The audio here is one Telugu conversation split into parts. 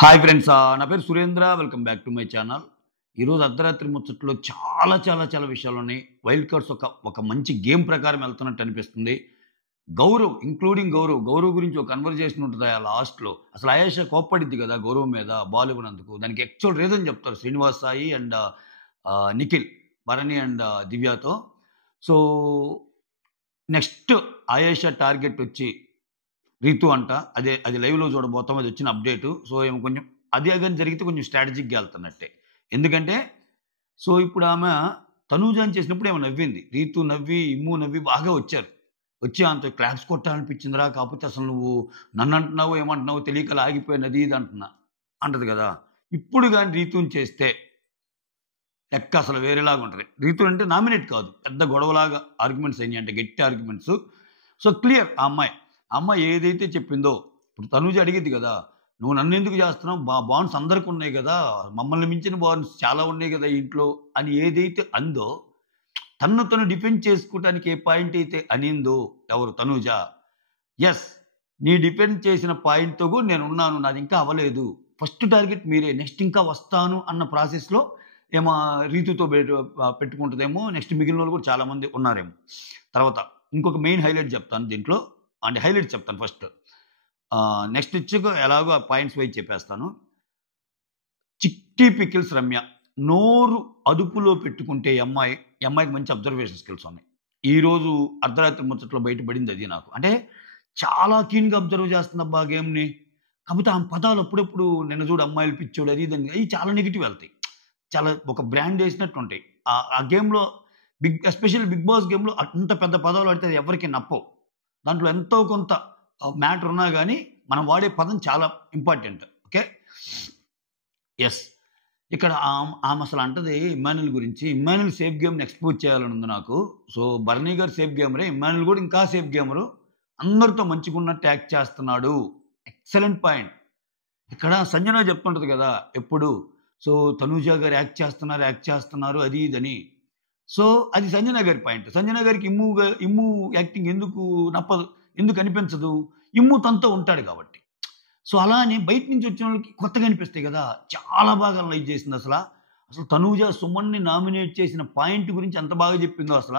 హాయ్ ఫ్రెండ్స్, నా పేరు Surendra. Welcome back to my channel. ఈరోజు అర్ధరాత్రి ముచ్చట్లో చాలా విషయాలున్నాయి. వైల్డ్ కార్డ్స్ ఒక మంచి గేమ్ ప్రకారం వెళ్తున్నట్టు అనిపిస్తుంది. గౌరవ్, ఇంక్లూడింగ్ గౌరవ్ గురించి ఒక కన్వర్జేషన్ ఉంటుంది ఆ లాస్ట్‌లో. అసలు ఆయేషా కోప్పడిద్ది కదా గౌరవ్ మీద బాల్ ఇవ్వనందుకు. దానికి యాక్చువల్ రీజన్ చెప్తారు శ్రీనివాస్ సాయి అండ్ నిఖిల్, భరణి అండ్ దివ్యతో. సో, నెక్స్ట్ ఆయేషా టార్గెట్ వచ్చి రీతు అంట. అది లైవ్‌లో చూడబోతాం. అది వచ్చిన అప్డేటు. సో, ఏమో కొంచెం అదే గాని జరిగితే కొంచెం స్ట్రాటజిక్‌గా ఎళ్తున్నట్టే. ఎందుకంటే, సో, ఇప్పుడు ఆమె తనూజాని చేసినప్పుడు ఏమో నవ్వింది. రీతు నవ్వి, ఇమ్ము నవ్వి బాగా వచ్చారు. వచ్చి ఆమెతో క్లాప్స్ కొట్టాలనిపించిందిరా. కాకపోతే అసలు నువ్వు నన్నంటున్నావో ఏమంటున్నావో తెలియక అలా ఆగిపోయాను అది ఇది అంటది కదా! ఇప్పుడు గాని రీతుని చేస్తే లెక్క అసలు వేరేలాగా ఉంటది. రీతు అంటే నామినేట్ కాదు. పెద్ద గొడవలాగా ఆర్గ్యుమెంట్స్ అయినాయి అంటే గట్టి ఆర్గ్యుమెంట్స్. సో, క్లియర్ ఆ అమ్మాయి ఏదైతే చెప్పిందో ఇప్పుడు తనూజ అడిగిద్ది కదా! "నువ్వు నన్నెందుకు చేస్తున్నావు? బాండ్స్ అందరికి ఉన్నాయి గదా! మమ్మల్ని మించిన బాండ్స్ చాలా ఉన్నాయి గదా ఈ ఇంట్లో" అని ఏదైతే అందో, తన్ను తను డిఫెండ్ చేసుకోవటానికి ఏ పాయింట్ అయితే అనిందో ఎవరు తనూజ. యెస్, నీ డిఫెండ్ చేసిన పాయింట్‌తో కూడా నేనున్నాను. నాది ఇంకా అవ్వలేదు. ఫస్ట్ టార్గెట్ మీరే. నెక్స్ట్ ఇంకా వస్తాను అన్న ప్రాసెస్‌లో ఏమో రీతుతో పెట్టుకుంటదేమో. నెక్స్ట్ మిగిలినోళ్ళు కూడా చాలామంది ఉన్నారేమో. తర్వాత ఇంకొక మెయిన్ హైలైట్ చెప్తాను దీంట్లో. అంటే హైలైట్స్ చెప్తాను ఫస్ట్. నెక్స్ట్ వచ్చాక ఎలాగో ఆ పాయింట్స్ వైజ్ చెప్పేస్తాను. చిట్టి పికిల్స్ రమ్య. నోరు అదుపులో పెట్టుకుంటే ఈ అమ్మాయికి మంచి అబ్జర్వేషన్ స్కిల్స్ ఉన్నాయి. ఈరోజు అర్ధరాత్రి ముచ్చట్లో బయటపడింది అది నాకు. అంటే చాలా కీన్‌గా అబ్జర్వ్ చేస్తుందబ్బా గేమ్‌ని. కాకపోతే ఆమె పదాలు అప్పుడప్పుడు నిన్న చూడు అమ్మాయిలు పిచ్చోడు అది ఇది అని అయి చాలా నెగెటివ్ వెళ్తాయి. చాలా ఒక బ్రాండ్ ఏసినట్టు ఉంటాయి. ఆ గేమ్‌లో ఎస్పెషల్లీ 'బిగ్ బాస్' గేమ్‌లో అంత పెద్ద పదాలు వాడితే అది ఎవరికీ నప్పవు. దాంట్లో ఎంతో కొంత మ్యాటర్ ఉన్నా గానీ, మనం వాడే పదం చాలా ఇంపార్టెంట్. ఓకే. యెస్. ఇక్కడ ఆమె అసలు అంటది ఇమ్మాన్యుల్ గురించి. ఇమ్మాన్యుల్ సేఫ్ గేమ్‌ని ఎక్స్‌పోజ్ చేయాలని ఉంది నాకు. So, Bharani garu safe గేమరే. Emmanuel కూడా ఇంకా సేఫ్ గేమరు. అందరితో మంచిగున్నట్టు యాక్ట్ చేస్తున్నాడు. Excellent point. ఇక్కడ సంజన చెప్తుంటది కదా! ఎప్పుడు. సో, తనూజ గారు యాక్ట్ చేస్తున్నారు అది ఇదని. సో, అది సంజన గారి పాయింట్. సంజన గారికి ఇమ్ము యాక్టింగ్ ఎందుకు నప్పదు? ఎందుకు అనిపించదు? ఇమ్ము తనతో ఉంటాడు కాబట్టి. సో, అలా అని బయట నుంచి వచ్చినోళ్ళకి కొత్తగా అనిపిస్తాయి గదా! చాలా బాగా అనలైజ్ చేసిందసల. అసలు తనూజ సుమన్‌ని నామినేట్ చేసిన పాయింట్ గురించి ఎంత బాగా చెప్పిందో అసల.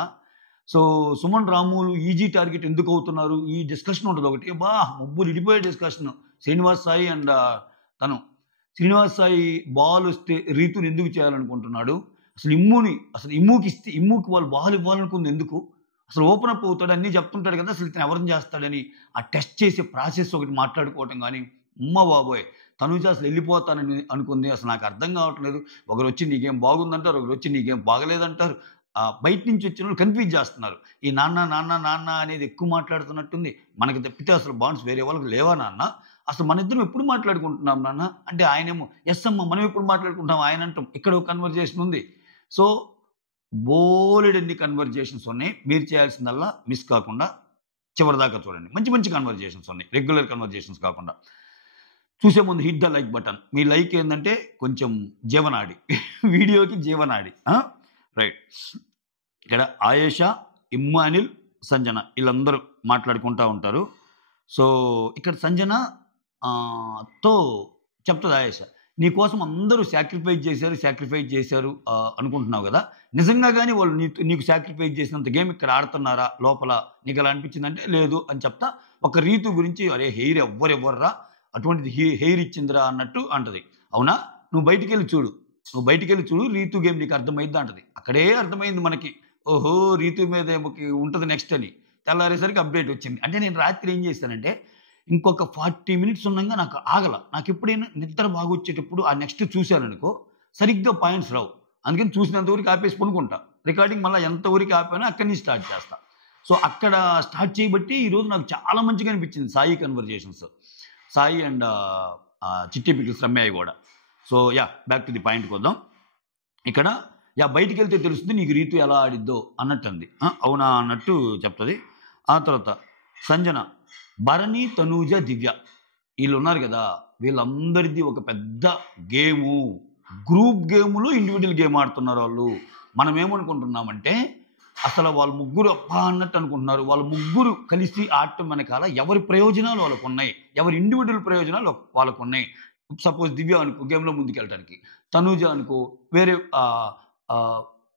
So, Suman, Ramulu easy target ఎందుకు అవుతున్నారు? ఈ డిస్కషన్ ఉంటదొకటి. అబ్బా! ముగ్గురు ఇడిపోయే డిస్కషన్. శ్రీనివాస్ సాయి అండ్ తను. శ్రీనివాస్ సాయి బాలొస్తే రీతుని ఎందుకు చేయాలనుకుంటున్నాడు? అసలు ఇమ్ముకి వాళ్ళు బాల్ ఇవ్వాలనుకుంది ఎందుకు? అసలు ఓపెన్ అప్ అవుతాడు. అన్నీ చెప్తుంటాడు కదా! అసలు ఇతను ఎవరిని చేస్తాడని ఆ టెస్ట్ చేసే ప్రాసెస్ ఒకటి మాట్లాడుకోవటం గాని, అమ్మ బాబోయ్! తనూజ అసలు ఎళ్ళిపోతానని అనుకుంది. అసలు నాకు అర్థం కావట్లేదు. ఒకరొచ్చి నీ గేమ్ బాగుందంటారు. ఒకరొచ్చి నీ గేమ్ బాగలేదంటారు. బయట నుంచి వచ్చినోళ్ళు కన్‌ఫ్యూజ్ చేస్తున్నారు. ఈ నాన్న అనేది ఎక్కువ మాట్లాడుతున్నట్టుంది. మనకు తప్పితే అసలు బాండ్స్ వేరే వాళ్ళకి లేవా నాన్న? అసలు మనిద్దరం ఎప్పుడు మాట్లాడుకుంటున్నాం నాన్న? అంటే ఆయనేమో యెస్ అమ్మ మనం ఎప్పుడు మాట్లాడుకుంటాం ఆయన అంటాం. ఇక్కడ ఒక కన్వర్జేషన్ ఉంది. సో, బోలెడన్ని కన్వర్జేషన్స్ ఉన్నాయి. మీరు చేయాల్సిందల్లా మిస్ కాకుండా చివరిదాకా చూడండి. మంచి కన్వర్జేషన్స్ ఉన్నాయి. రెగ్యులర్ కన్వర్జేషన్స్ కాకుండా. చూసే ముందు hit the like button. Me like ఏందంటే కొంచెం జీవనాడి. వీడియోకి జీవనాడి. రైట్. ఇక్కడ ఆయేషా, ఇమ్మాన్యుల్, సంజన ఈళ్ళందరూ మాట్లాడుకుంటా ఉంటారు. సో, ఇక్కడ సంజన తో చెప్తది ఆయేషా. "నీకోసం అందరూ సాక్రిఫైస్ చేశారు అనుకుంటున్నావు గదా! నిజంగా గాని వాళ్ళు నీకు సాక్రిఫైస్ చేసినంత గేమ్ ఇక్కడ ఆడుతున్నారా లోపల? నీకలా అనిపించిందంటే" "లేదు" అని చెప్తా. ఒక రీతు గురించి "అరే! హెయిర్ ఎవ్వరివ్వర్రా? అటువంటిది హెయిర్ ఇచ్చిందిరా" అన్నట్టు అంటది. "అవునా? నువ్వు బయటికెళ్ళి చూడు. రీతు గేమ్ నీకు అర్థమైద్ది" అంటది. అక్కడే అర్థమైంది మనకి. ఓహో! రీతు మీద ఉంటది నెక్స్ట్ అని. తెల్లారేసరికి అప్డేట్ వచ్చింది. అంటే నేను రాత్రి ఏం చేశానంటే ఇంకొక 40 మినిట్స్ ఉండంగా నాకు ఆగల. నాకెప్పుడైనా నిద్ర బాగొచ్చేటప్పుడు ఆ నెక్స్ట్ చూశాననుకో, సరిగ్గా పాయింట్స్ రావు. అందుకని చూసినంత వరకు ఆపేసి పడుకుంటా. రికార్డింగ్ మళ్ళా ఎంత వరకు ఆపానో అక్కడి నుంచి స్టార్ట్ చేస్తా. సో, అక్కడ స్టార్ట్ చేయబట్టి ఈరోజు నాకు చాలా మంచిగా అనిపించింది Sai conversations. Sai and Chitti pickles రమ్యాయి గూడా. సో, బ్యాక్ టు ది పాయింట్‌కొద్దాం. ఇక్కడ బయటికెళ్తే తెలుస్తుంది నీకు రీతు ఎలా ఆడిద్దో అన్నట్టంది. అవునా అన్నట్టు చెప్తది. ఆ తర్వాత సంజన, భరణి, తనూజ, దివ్య ఈళ్ళున్నారు గదా! వీళ్ళందరిది ఒక పెద్ద గేము. గ్రూప్ గేమ్‌లో ఇండివిడ్యువల్ గేమ్ ఆడుతున్నారాళ్ళు. మనమేమనుకుంటున్నామంటే అసలు వాళ్ళు ముగ్గురు అబ్బా! అన్నట్టు అనుకుంటున్నారు. వాళ్ళు ముగ్గురు కలిసి ఆడటం వెనకాల ఎవరి ప్రయోజనాలు వాళ్ళకున్నాయి. ఎవరి ఇండివిడ్యువల్ ప్రయోజనాలు వాళ్ళకున్నాయి. సపోజ్ దివ్య అనుకో గేమ్‌లో ముందుకెళ్ళటానికి. తనూజ అనుకో వేరే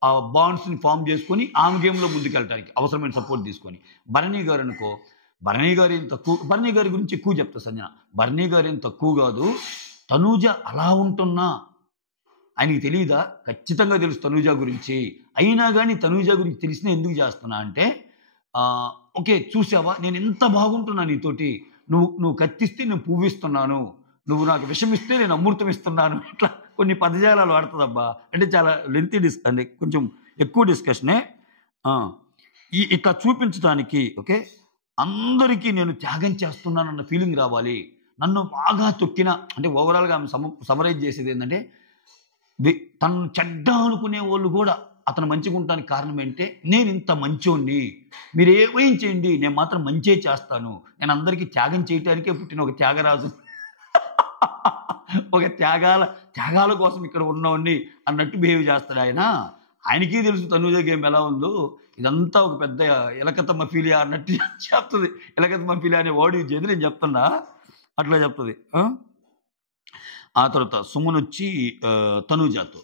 ఆ బాండ్స్‌ని ఫార్మ్ చేసుకొని ఆమె గేమ్‌లో ముందుకెళ్ళటానికి అవసరమైన సపోర్ట్ తీసుకొని. భరణి గారనుకో, భరణి గారేం తక్కువ భరణి గారి గురించి ఎక్కువ చెప్తా సంజన. భరణి గారేం తక్కువ గాదు. తనూజ అలా ఉంటున్నా ఆయనకి తెలీదా? ఖచ్చితంగా తెలుసు తనూజ గురించి. అయినా గాని తనూజ గురించి తెలిసినా ఎందుకు చేస్తున్నా అంటే ఓకే. చూసావా నేనెంత బాగుంటున్నా నీతోటి. నువ్వు కత్తిస్తే నేను పువ్విస్తున్నాను. నువ్వు నాకు విషమిస్తే నేను అమృతం ఇస్తున్నాను. ఇట్లా కొన్ని పదజాలాలు వాడతదబ్బా! అంటే చాలా లెంతీ అంటే కొంచెం ఎక్కువ డిస్కషనే. ఆ! ఇట్లా చూపించటానికి ఓకే. అందరికీ నేను త్యాగం చేస్తున్నానన్న ఫీలింగ్ రావాలి. నన్ను బాగా తొక్కిన అంటే ఓవరాల్‌గా ఆమె సమరైజ్ చేసేదేంటంటే తనను చెడ్డ అనుకునే వాళ్ళు గూడా అతను మంచిగుండటానికి కారణం ఏంటే, నేనింత మంచోడిని. మీరేమైనా చేయండి. నేను మాత్రం మంచే చేస్తాను. నేను అందరికీ త్యాగం చేయటానికే పుట్టిన ఒక త్యాగరాజు. ఒక త్యాగాల కోసం ఇక్కడ ఉన్నోడిని అన్నట్టు బిహేవ్ చేస్తాడాయన. ఆయనకి తెలుసు తనూజ గేమ్ ఎలా ఉందో. ఇదంతా ఒక పెద్ద ఎలకతమ్మ ఫీలియా అన్నట్టు చెప్తది. ఎలకతమ్మ ఫీలియా అనే వర్డ్ యూజ్ చేయదు. నేను చెప్తున్నా. అట్లా చెప్తది. ఆ తర్వాత సుమనొచ్చి తనూజతో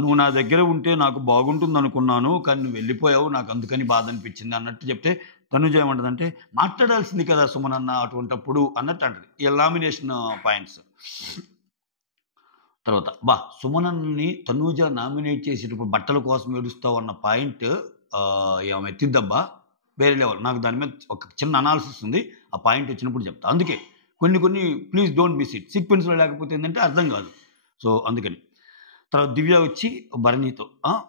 నువ్వు నా దగ్గర ఉంటే నాకు బాగుంటుందనుకున్నాను. కానీ నువ్వు వెళ్ళిపోయావు. నాకు అందుకని బాధ అనిపించింది అన్నట్టు చెప్తే తనూజ ఏమంటదంటే, మాట్లాడాల్సింది కదా సుమనన్న అటువంటప్పుడు అన్నట్టు అంటది. ఈ నామినేషన్ పాయింట్స్. తర్వాత సుమనన్నని తనూజ నామినేట్ చేసేటప్పుడు బట్టల కోసం ఏడుస్తావు అన్న పాయింట్ ఏమి ఎత్తిద్దబ్బా వేరే లెవెల్. నాకు దాని మీద ఒక చిన్న అనాలిసిస్ ఉంది. ఆ పాయింట్ వచ్చినప్పుడు చెప్తా. అందుకే కొన్ని ప్లీజ్ డోంట్ మిస్ ఇట్. సీక్వెన్స్‌లో లేకపోతే ఏంటంటే అర్థం కాదు. సో అందుకని. తర్వాత దివ్య వచ్చి భరణితో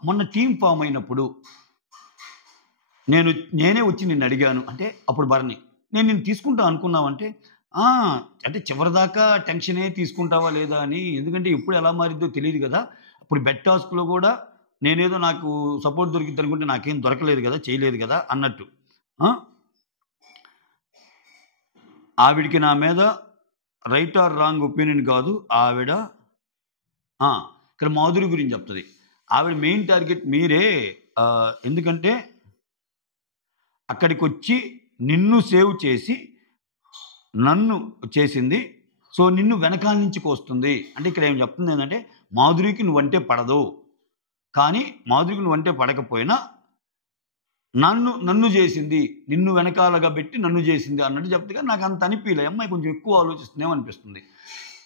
మొన్న టీమ్ ఫామ్ అయినప్పుడు నేనే వచ్చి నిన్ను అడిగాను అంటే అప్పుడు భరణి నేను నిన్ను తీసుకుంటా అనుకున్నావంటే అంటే చివరిదాకా టెన్షనే తీసుకుంటావా లేదా అని. ఎందుకంటే ఎప్పుడు ఎలా మారిద్దో తెలియదు కదా. అప్పుడు బెట్ టాస్క్‌లో కూడా నేనేదో నాకు సపోర్ట్ దొరికింది అనుకుంటే నాకేం దొరకలేదు కదా, చేయలేదు కదా అన్నట్టు. ఆవిడికి నా మీద రైట్ ఆర్ రాంగ్ ఒపీనియన్ కాదు. ఆవిడ ఇక్కడ మాధురి గురించి చెప్తుంది. ఆవిడ మెయిన్ టార్గెట్ మీరే. ఎందుకంటే అక్కడికి వచ్చి నిన్ను సేవ్ చేసి నన్ను చేసింది. సో నిన్ను వెనకాల నుంచి కోస్తుంది. అంటే ఇక్కడ ఏం చెప్తుంది ఏంటంటే మాధురికి నువ్వంటే పడదు. కానీ మాధురికి నువ్వంటే పడకపోయినా నన్ను చేసింది. నిన్ను వెనకాలగా పెట్టి నన్ను చేసింది అన్నట్టు చెప్తే కానీ నాకు అంత అనిపించలే. అమ్మాయి కొంచెం ఎక్కువ ఆలోచిస్తుందేమో అనిపిస్తుంది.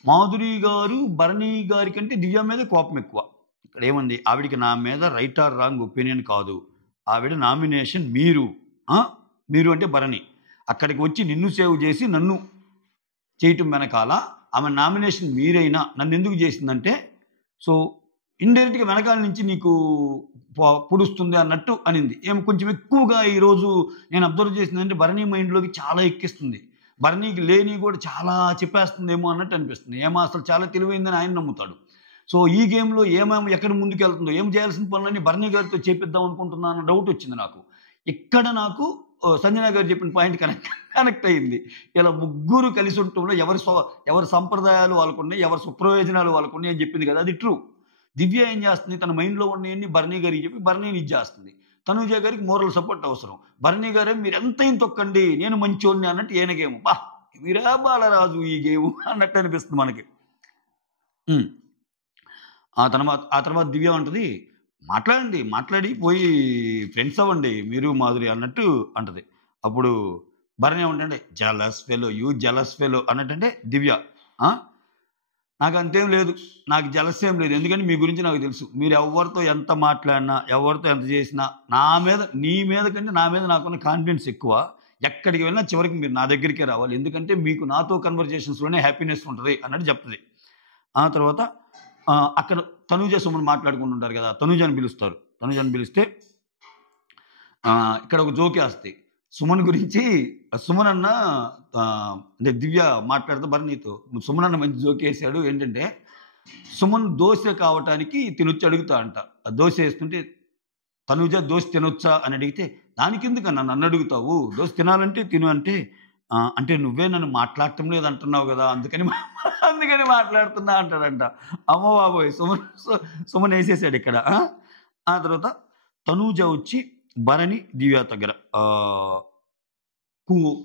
మాధురి గారు భరణి గారి కంటే దివ్య మీద కోపం ఎక్కువ. ఇక్కడ ఏముంది, ఆవిడికి నా మీద రైట్ ఆర్ రాంగ్ ఒపీనియన్ కాదు. ఆవిడ నామినేషన్ మీరు అంటే భరణి. అక్కడికి వచ్చి నిన్ను సేవ్ చేసి నన్ను చేయటం వెనకాల ఆమె నామినేషన్ మీరైనా నన్ను ఎందుకు చేసిందంటే సో ఇండైరెక్ట్గా వెనకాల నుంచి నీకు పొడుస్తుంది అన్నట్టు అనింది. కొంచెం ఎక్కువగా ఈరోజు నేను అబ్జర్వ్ చేసిందంటే భరణి మైండ్లోకి చాలా ఎక్కిస్తుంది. భరణికి లేని కూడా చాలా చెప్పేస్తుందేమో అన్నట్టు అనిపిస్తుంది. అసలు చాలా తెలివైందని ఆయన నమ్ముతాడు. సో ఈ గేమ్లో ఎక్కడ ముందుకెళ్తుందో, ఏం చేయాల్సిన పనులని భరణి గారితో చేపిద్దాం అనుకుంటున్నా అన్న డౌట్ వచ్చింది నాకు. ఇక్కడ నాకు సంజన గారు చెప్పిన పాయింట్ కనెక్ట్ అయ్యింది. ఇలా ముగ్గురు కలిసి ఉండటంలో ఎవరి సంప్రదాయాలు వాళ్ళకున్నాయి, ఎవరి సుప్రయోజనాలు వాళ్ళకున్నాయి అని చెప్పింది కదా, అది ట్రూ. దివ్య ఏం చేస్తుంది, తన మైండ్లో ఉన్నవన్నీ భరణి గారికి చెప్పి భరణిని ఇచ్చేస్తుంది. తనూజ గారికి మోరల్ సపోర్ట్ అవసరం. భరణి గారే మీరు ఎంతైనా తొక్కండి నేను మంచోడిని అన్నట్టు ఈయన గేము మీరా బాలరాజు ఈ గేము అన్నట్టు అనిపిస్తుంది మనకి. ఆ తర్వాత దివ్య ఉంటుంది, మాట్లాడి పోయి ఫ్రెండ్స్ అవ్వండి మీరు మాధురి అన్నట్టు అంటది. అప్పుడు భరణి ఏమంటే జలస్ ఫెలో అన్నట్టంటే దివ్య నాకు అంతేం లేదు, నాకు జలస్ ఏం లేదు. ఎందుకంటే మీ గురించి నాకు తెలుసు. మీరు ఎవరితో ఎంత మాట్లాడినా ఎవరితో ఎంత చేసినా నీ మీద కంటే నా మీద నాకున్న కాన్ఫిడెన్స్ ఎక్కువ. ఎక్కడికి వెళ్ళినా చివరికి మీరు నా దగ్గరికే రావాలి. ఎందుకంటే మీకు నాతో కన్వర్జేషన్స్లోనే హ్యాపీనెస్ ఉంటుంది అన్నట్టు చెప్తుంది. ఆ తర్వాత అక్కడ తనూజ సుమన్ మాట్లాడుకుంటూ ఉంటారు కదా, తనూజని పిలిస్తే ఇక్కడ ఒక జోక్ వేస్తాయి సుమన్ గురించి. సుమన్ అన్న అంటే దివ్య మాట్లాడుతూ భరణితో సుమన్ అన్న మంచి జోక్ వేసాడు. ఏంటంటే సుమన్ దోశ కావటానికి తినొచ్చి అడుగుతా అంట. దోశ వేస్తుంటే తనూజ దోశ తినొచ్చా అని అడిగితే దానికి ఎందుకన్నా నన్ను అడుగుతావు, దోశ తినాలంటే తిను అంటే నువ్వే నన్ను మాట్లాడటం లేదు అంటున్నావు కదా, అందుకని మాట్లాడుతున్నా అంటాడంట. అమ్మ బాబోయ్, సుమన్ వేసేసాడు ఇక్కడ. ఆ తర్వాత తనూజ వచ్చి భరణి దివ్య దగ్గర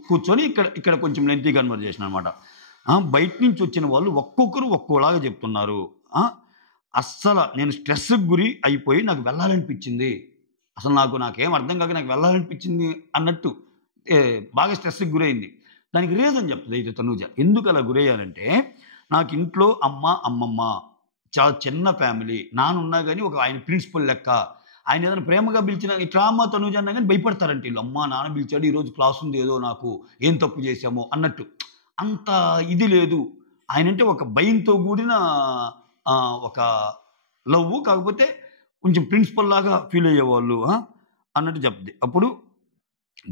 కూర్చొని ఇక్కడ కొంచెం లెంతీ కన్వర్జేషన్ అనమాట. బయట నుంచి వచ్చిన వాళ్ళు ఒక్కొక్కరు ఒక్కోలాగా చెప్తున్నారు. ఆ! అస్సల నేను స్ట్రెస్‌కి గురి అయిపోయి నాకు వెళ్ళాలనిపించింది. అసలు నాకేం అర్థం కాక నాకు వెళ్ళాలనిపించింది అన్నట్టు బాగా స్ట్రెస్‌కి గురైంది. దానికి రీజన్ చెప్తది అయితే తనూజ. ఎందుకలా గురయ్యానంటే, నాకు ఇంట్లో అమ్మ, అమ్మమ్మ చాలా చిన్న ఫ్యామిలీ. నాన్న ఉన్నా గాని ఆయన ప్రిన్సిపల్ లెక్క. ఆయన ఏదైనా ప్రేమగా పిలిచినా ఇట్రా అమ్మ తనూజ అన్నా గాని భయపడతారంట ఈళ్ళు. అమ్మా! నాన్న పిలిచాడు ఈరోజు క్లాస్ ఉంది ఏదో నాకు. ఏం తప్పు చేశామో అన్నట్టు. అంత ఇది లేదు. ఆయనంటే ఒక భయంతో కూడిన ఒక లవ్వు. కాకపోతే కొంచెం ప్రిన్సిపల్‌లాగా ఫీల్ అయ్యేవాళ్ళు అన్నట్టు చెప్ద్ది. అప్పుడు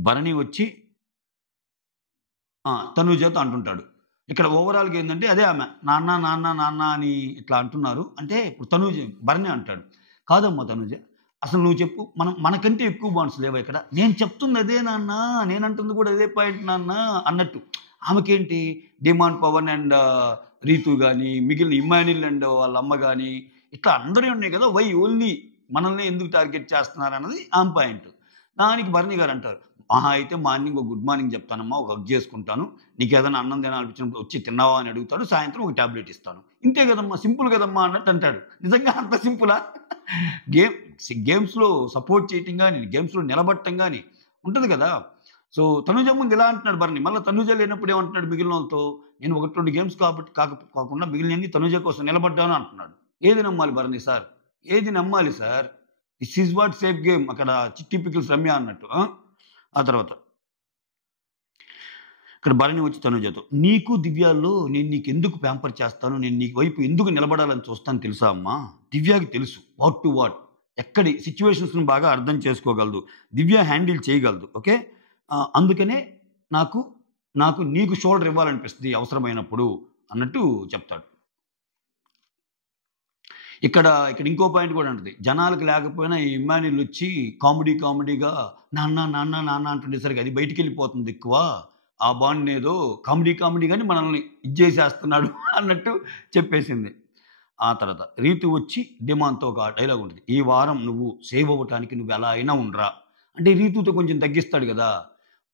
భరణి వచ్చి తనూజతో అంటుంటాడు. ఇక్కడ ఓవరాల్‌గా ఏందంటే అదే ఆమె. నాన్న, నాన్న, నాన్న అని ఇట్లా అంటున్నారు. అంటే ఇప్పుడు భరణి అంటాడు. కాదమ్మా తనూజ. అసలు నువ్వు చెప్పు. మనకంటే ఎక్కువ బాండ్స్ లేవా ఇక్కడ? నేను చెప్తుంది అదే నాన్న. నేనంటుంది కూడా అదే పాయింట్ నాన్న అన్నట్టు. ఆమెకేంటి డిమాండ్ పవన్ అండ్ రీతు గాని, మిగిలిన ఇమ్మాన్యుల్ అండ్ వాళ్ళ అమ్మ గాని, ఇట్లా అందరియి ఉన్నాయి కదా! వై ఓన్లీ మనల్ని ఎందుకు టార్గెట్ చేస్తున్నారన్నది ఆమె పాయింట్. దానికి భరణి గారు అంటారు. మహా అయితే మార్నింగ్ ఒక గుడ్ మార్నింగ్ చెప్తానమ్మా. ఒక హగ్ చేసుకుంటాను. నీకేదైనా అన్నం తినాలనిపించినప్పుడు వచ్చి తిన్నావా అని అడుగుతాడు. సాయంత్రం ఒక టాబ్లెట్ ఇస్తాను. ఇంతే కదమ్మా! సింపుల్ కదమ్మా అన్నట్టు అంటాడు. నిజంగా అంత సింపులా? గేమ్స్‌లో సపోర్ట్ చేయటం గాని, గేమ్స్‌లో నిలబడటం గాని ఉంటది కదా! సో, తనుజ ముందు ఇలా అంటున్నాడు భరణి. మళ్ళా తనుజ లేనప్పుడు ఏమంటున్నాడు మిగిలినోళ్ళతో? నేను 1, 2 గేమ్స్ కాకుండా మిగిలినయన్ని తనుజ కోసం నిలబడ్డాను అంటున్నాడు. ఏది నమ్మాలి భరణి సార్? ఏది నమ్మాలి sir? This is what safe game. అక్కడ చిట్టి పికిల్స్ రమ్య అన్నట్టు. ఆ తర్వాత ఇక్కడ భరణి వచ్చి తనుజతో, "నీకు దివ్యాల్లో నేను నీకెందుకు ప్యాంపర్ చేస్తాను, నేను నీ వైపు ఎందుకు నిలబడాలని చూస్తాను తెలుసా అమ్మా? దివ్యకి తెలుసు వాట్ టు వాట్. ఎక్కడి సిట్యుయేషన్స్‌ని బాగా అర్థం చేసుకోగలదు. దివ్య హ్యాండిల్ చేయగలదు. ఓకే. అందుకనే నాకు నీకు షోల్డర్ ఇవ్వాలనిపిస్తది అవసరమైనప్పుడు" అన్నట్టు చెప్తాడు. ఇక్కడ ఇంకో పాయింట్ కూడా ఉంటది. జనాలకి లేకపోయినా ఈ ఇమ్మాన్యుల్ వచ్చి కామెడీగా నాన్న, నాన్న, నాన్న అంటుండేసరికి అది బయటికెళ్ళిపోతుంది ఎక్కువ. ఆ బాండ్‌నేదో కామెడీగాని మనల్ని చేసేస్తున్నాడు అన్నట్టు చెప్పేసింది. ఆ తర్వాత రీతు వచ్చి డిమాండ్‌తో ఒక డైలాగ్ ఉంటది. "ఈ వారం నువ్వు సేవ్ అవ్వటానికి నువ్వెలా అయినా ఉండరా." అంటే రీతుతో కొంచెం తగ్గిస్తాడు గదా!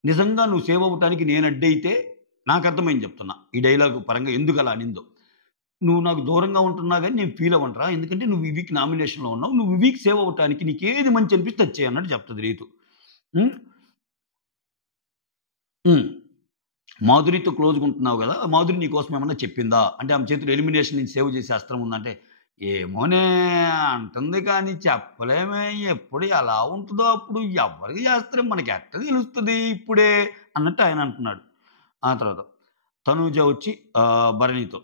నిజంగా నువ్వు సేవ్ అవ్వటానికి నేను అడ్డయితే నాకర్థమైంది చెప్తున్నా. ఈ డైలాగ్ పరంగా ఎందుకలా అనిందో. "నువ్వు నాకు దూరంగా ఉంటున్నా గాని నేను ఫీల్ అవ్వనురా. ఎందుకంటే నువ్వు ఈ వీక్ నామినేషన్‌లో ఉన్నావు. నువ్వు ఈ వీక్ సేవ్ అవ్వటానికి నీకేది మంచి అనిపిస్తే అది చెయి" అన్నట్టు చెప్తది రీతు. హ్మ్. హ్మ్. మాధురితో క్లోజ్‌గా ఉంటున్నావు గదా! మాధురి నీ కోసం ఏమన్నా చెప్పిందా? అంటే ఆమె చేతిలో ఎలిమినేషన్ నుంచి సేవ్ చేసే అస్త్రం ఉందంటే, ఏమోనే అంటుంది కానీ చెప్పలేమే. ఎప్పుడు ఎలా ఉంటదో అప్పుడు ఎవ్వరికి చేస్తారు మనకెట్ట తెలుస్తది ఇప్పుడే అన్నట్టు ఆయన అంటున్నాడు. ఆ తర్వాత తనూజ వచ్చి భరణితో,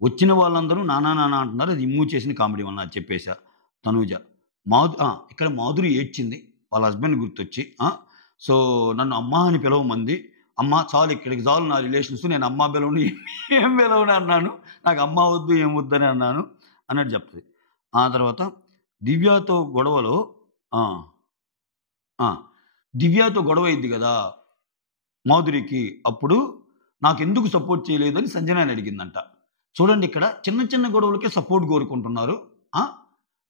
"వచ్చిన వాళ్ళందరూ నాన్న, నాన్న అంటున్నారు. అది ఇమ్ము చేసిన కామెడీ వల్ల అది చెప్పేసా." తనూజ. ఇక్కడ మాధురి ఏడ్చింది. వాళ్ళ హస్బెండ్ గుర్తొచ్చి. సో, నన్ను అమ్మా అని పిలవమంది. అమ్మా చాలు ఇక్కడికి చాలు నా రిలేషన్స్. నేను అమ్మా పిలవను, ఏం పిలవను అన్నాను. నాకు అమ్మ వద్దు, ఏం వద్దని అన్నాను అన్నట్టు చెప్తది. ఆ తర్వాత దివ్యతో గొడవలో ఆ! ఆ! దివ్యతో గొడవయిద్ది గదా! మాధురికి. అప్పుడు నాకెందుకు సపోర్ట్ చేయలేదని సంజనాని అడిగిందంట. చూడండి ఇక్కడ చిన్న చిన్న గొడవలకే సపోర్ట్ కోరుకుంటున్నారు. ఆ!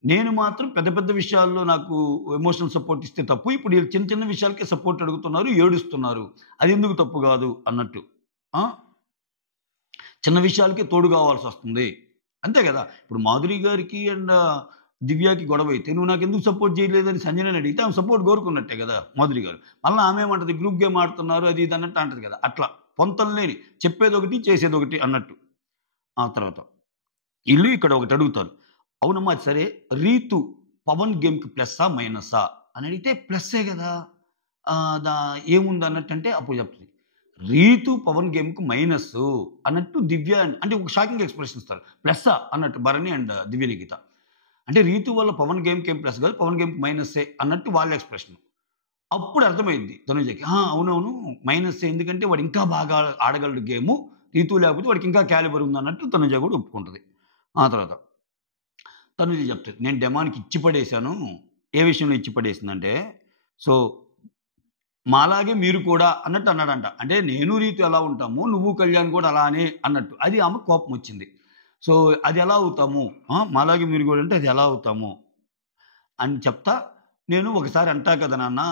నేను మాత్రం పెద్ద పెద్ద విషయాల్లో నాకు ఎమోషనల్ సపోర్ట్ ఇస్తే తప్పు. ఇప్పుడు ఈళ్ళు చిన్న చిన్న విషయాలకే సపోర్ట్ అడుగుతున్నారు, ఏడుస్తున్నారు. అదెందుకు తప్పు గాదు అన్నట్టు. ఆ! చిన్న విషయాలకే తోడు గావాల్సొస్తుంది. అంతే గదా! ఇప్పుడు మాధురి గారికి అండ్ దివ్యకి గొడవైతే నువ్వు నాకెందుకు సపోర్ట్ చేయలేదని సంజనని అడిగితే ఆమె సపోర్ట్ కోరుకున్నట్టే గదా! మాధురి గారు. మళ్ళా ఆమేమంటది గ్రూప్ గేమ్ ఆడుతున్నారు అది ఇది అన్నట్టు అంటది గదా! అట్లా పొంతన లేని చెప్పేదొకటి, చేసేదొకటి అన్నట్టు. ఆ తర్వాత ఈళ్ళు ఇక్కడ ఒకటడుగుతారు. అవునమ్మా అది సరే. రీతు పవన్ గేమ్‌కి ప్లస్సా? మైనస్సా? అని అడిగితే ప్లస్సే గదా! ఆహ్, దా ఏముందన్నట్టంటే అప్పుడు చెప్తది. రీతు పవన్ గేమ్‌కి మైనస్సు అన్నట్టు దివ్య అంటే ఒక షాకింగ్ ఎక్స్‌ప్రెషన్ ఇస్తారు. ప్లస్సా అన్నట్టు భరణి అండ్ దివ్య నిఖిత. అంటే రీతు వల్ల పవన్ గేమ్‌కి ఏం ప్లస్ కాదు. పవన్ గేమ్‌కి మైనస్సే అన్నట్టు వాళ్ళ ఎక్స్‌ప్రెషన్. అప్పుడు అర్థమైద్ది తనుజకి. అవునవును మైనస్సే ఎందుకంటే వాడు ఇంకా బాగా ఆడగలడు గేము. రీతు లేకపోతే వాడికి ఇంకా క్యాలిబర్ ఉందన్నట్టు తనుజ గూడా ఒప్పుకుంటది. ఆ తర్వాత తనుజ చెప్తది. నేను డెమాన్‌కి ఇచ్చి పడేసాను. ఏ విషయంలో ఇచ్చి పడేసిందంటే, సో, మాలాగే మీరు కూడా అన్నట్టు అన్నాడంట. అంటే నేను రీతు ఎలా ఉంటామో, నువ్వు కళ్యాణ్ కూడా అలానే అన్నట్టు. అది ఆమెకు కోపమొచ్చింది. సో, అది ఎలా అవుతాము? మాలాగే మీరు కూడా అంటే అది ఎలా అవుతాము? అని చెప్తా, నేను ఒకసారి అంటా కదా నాన్న,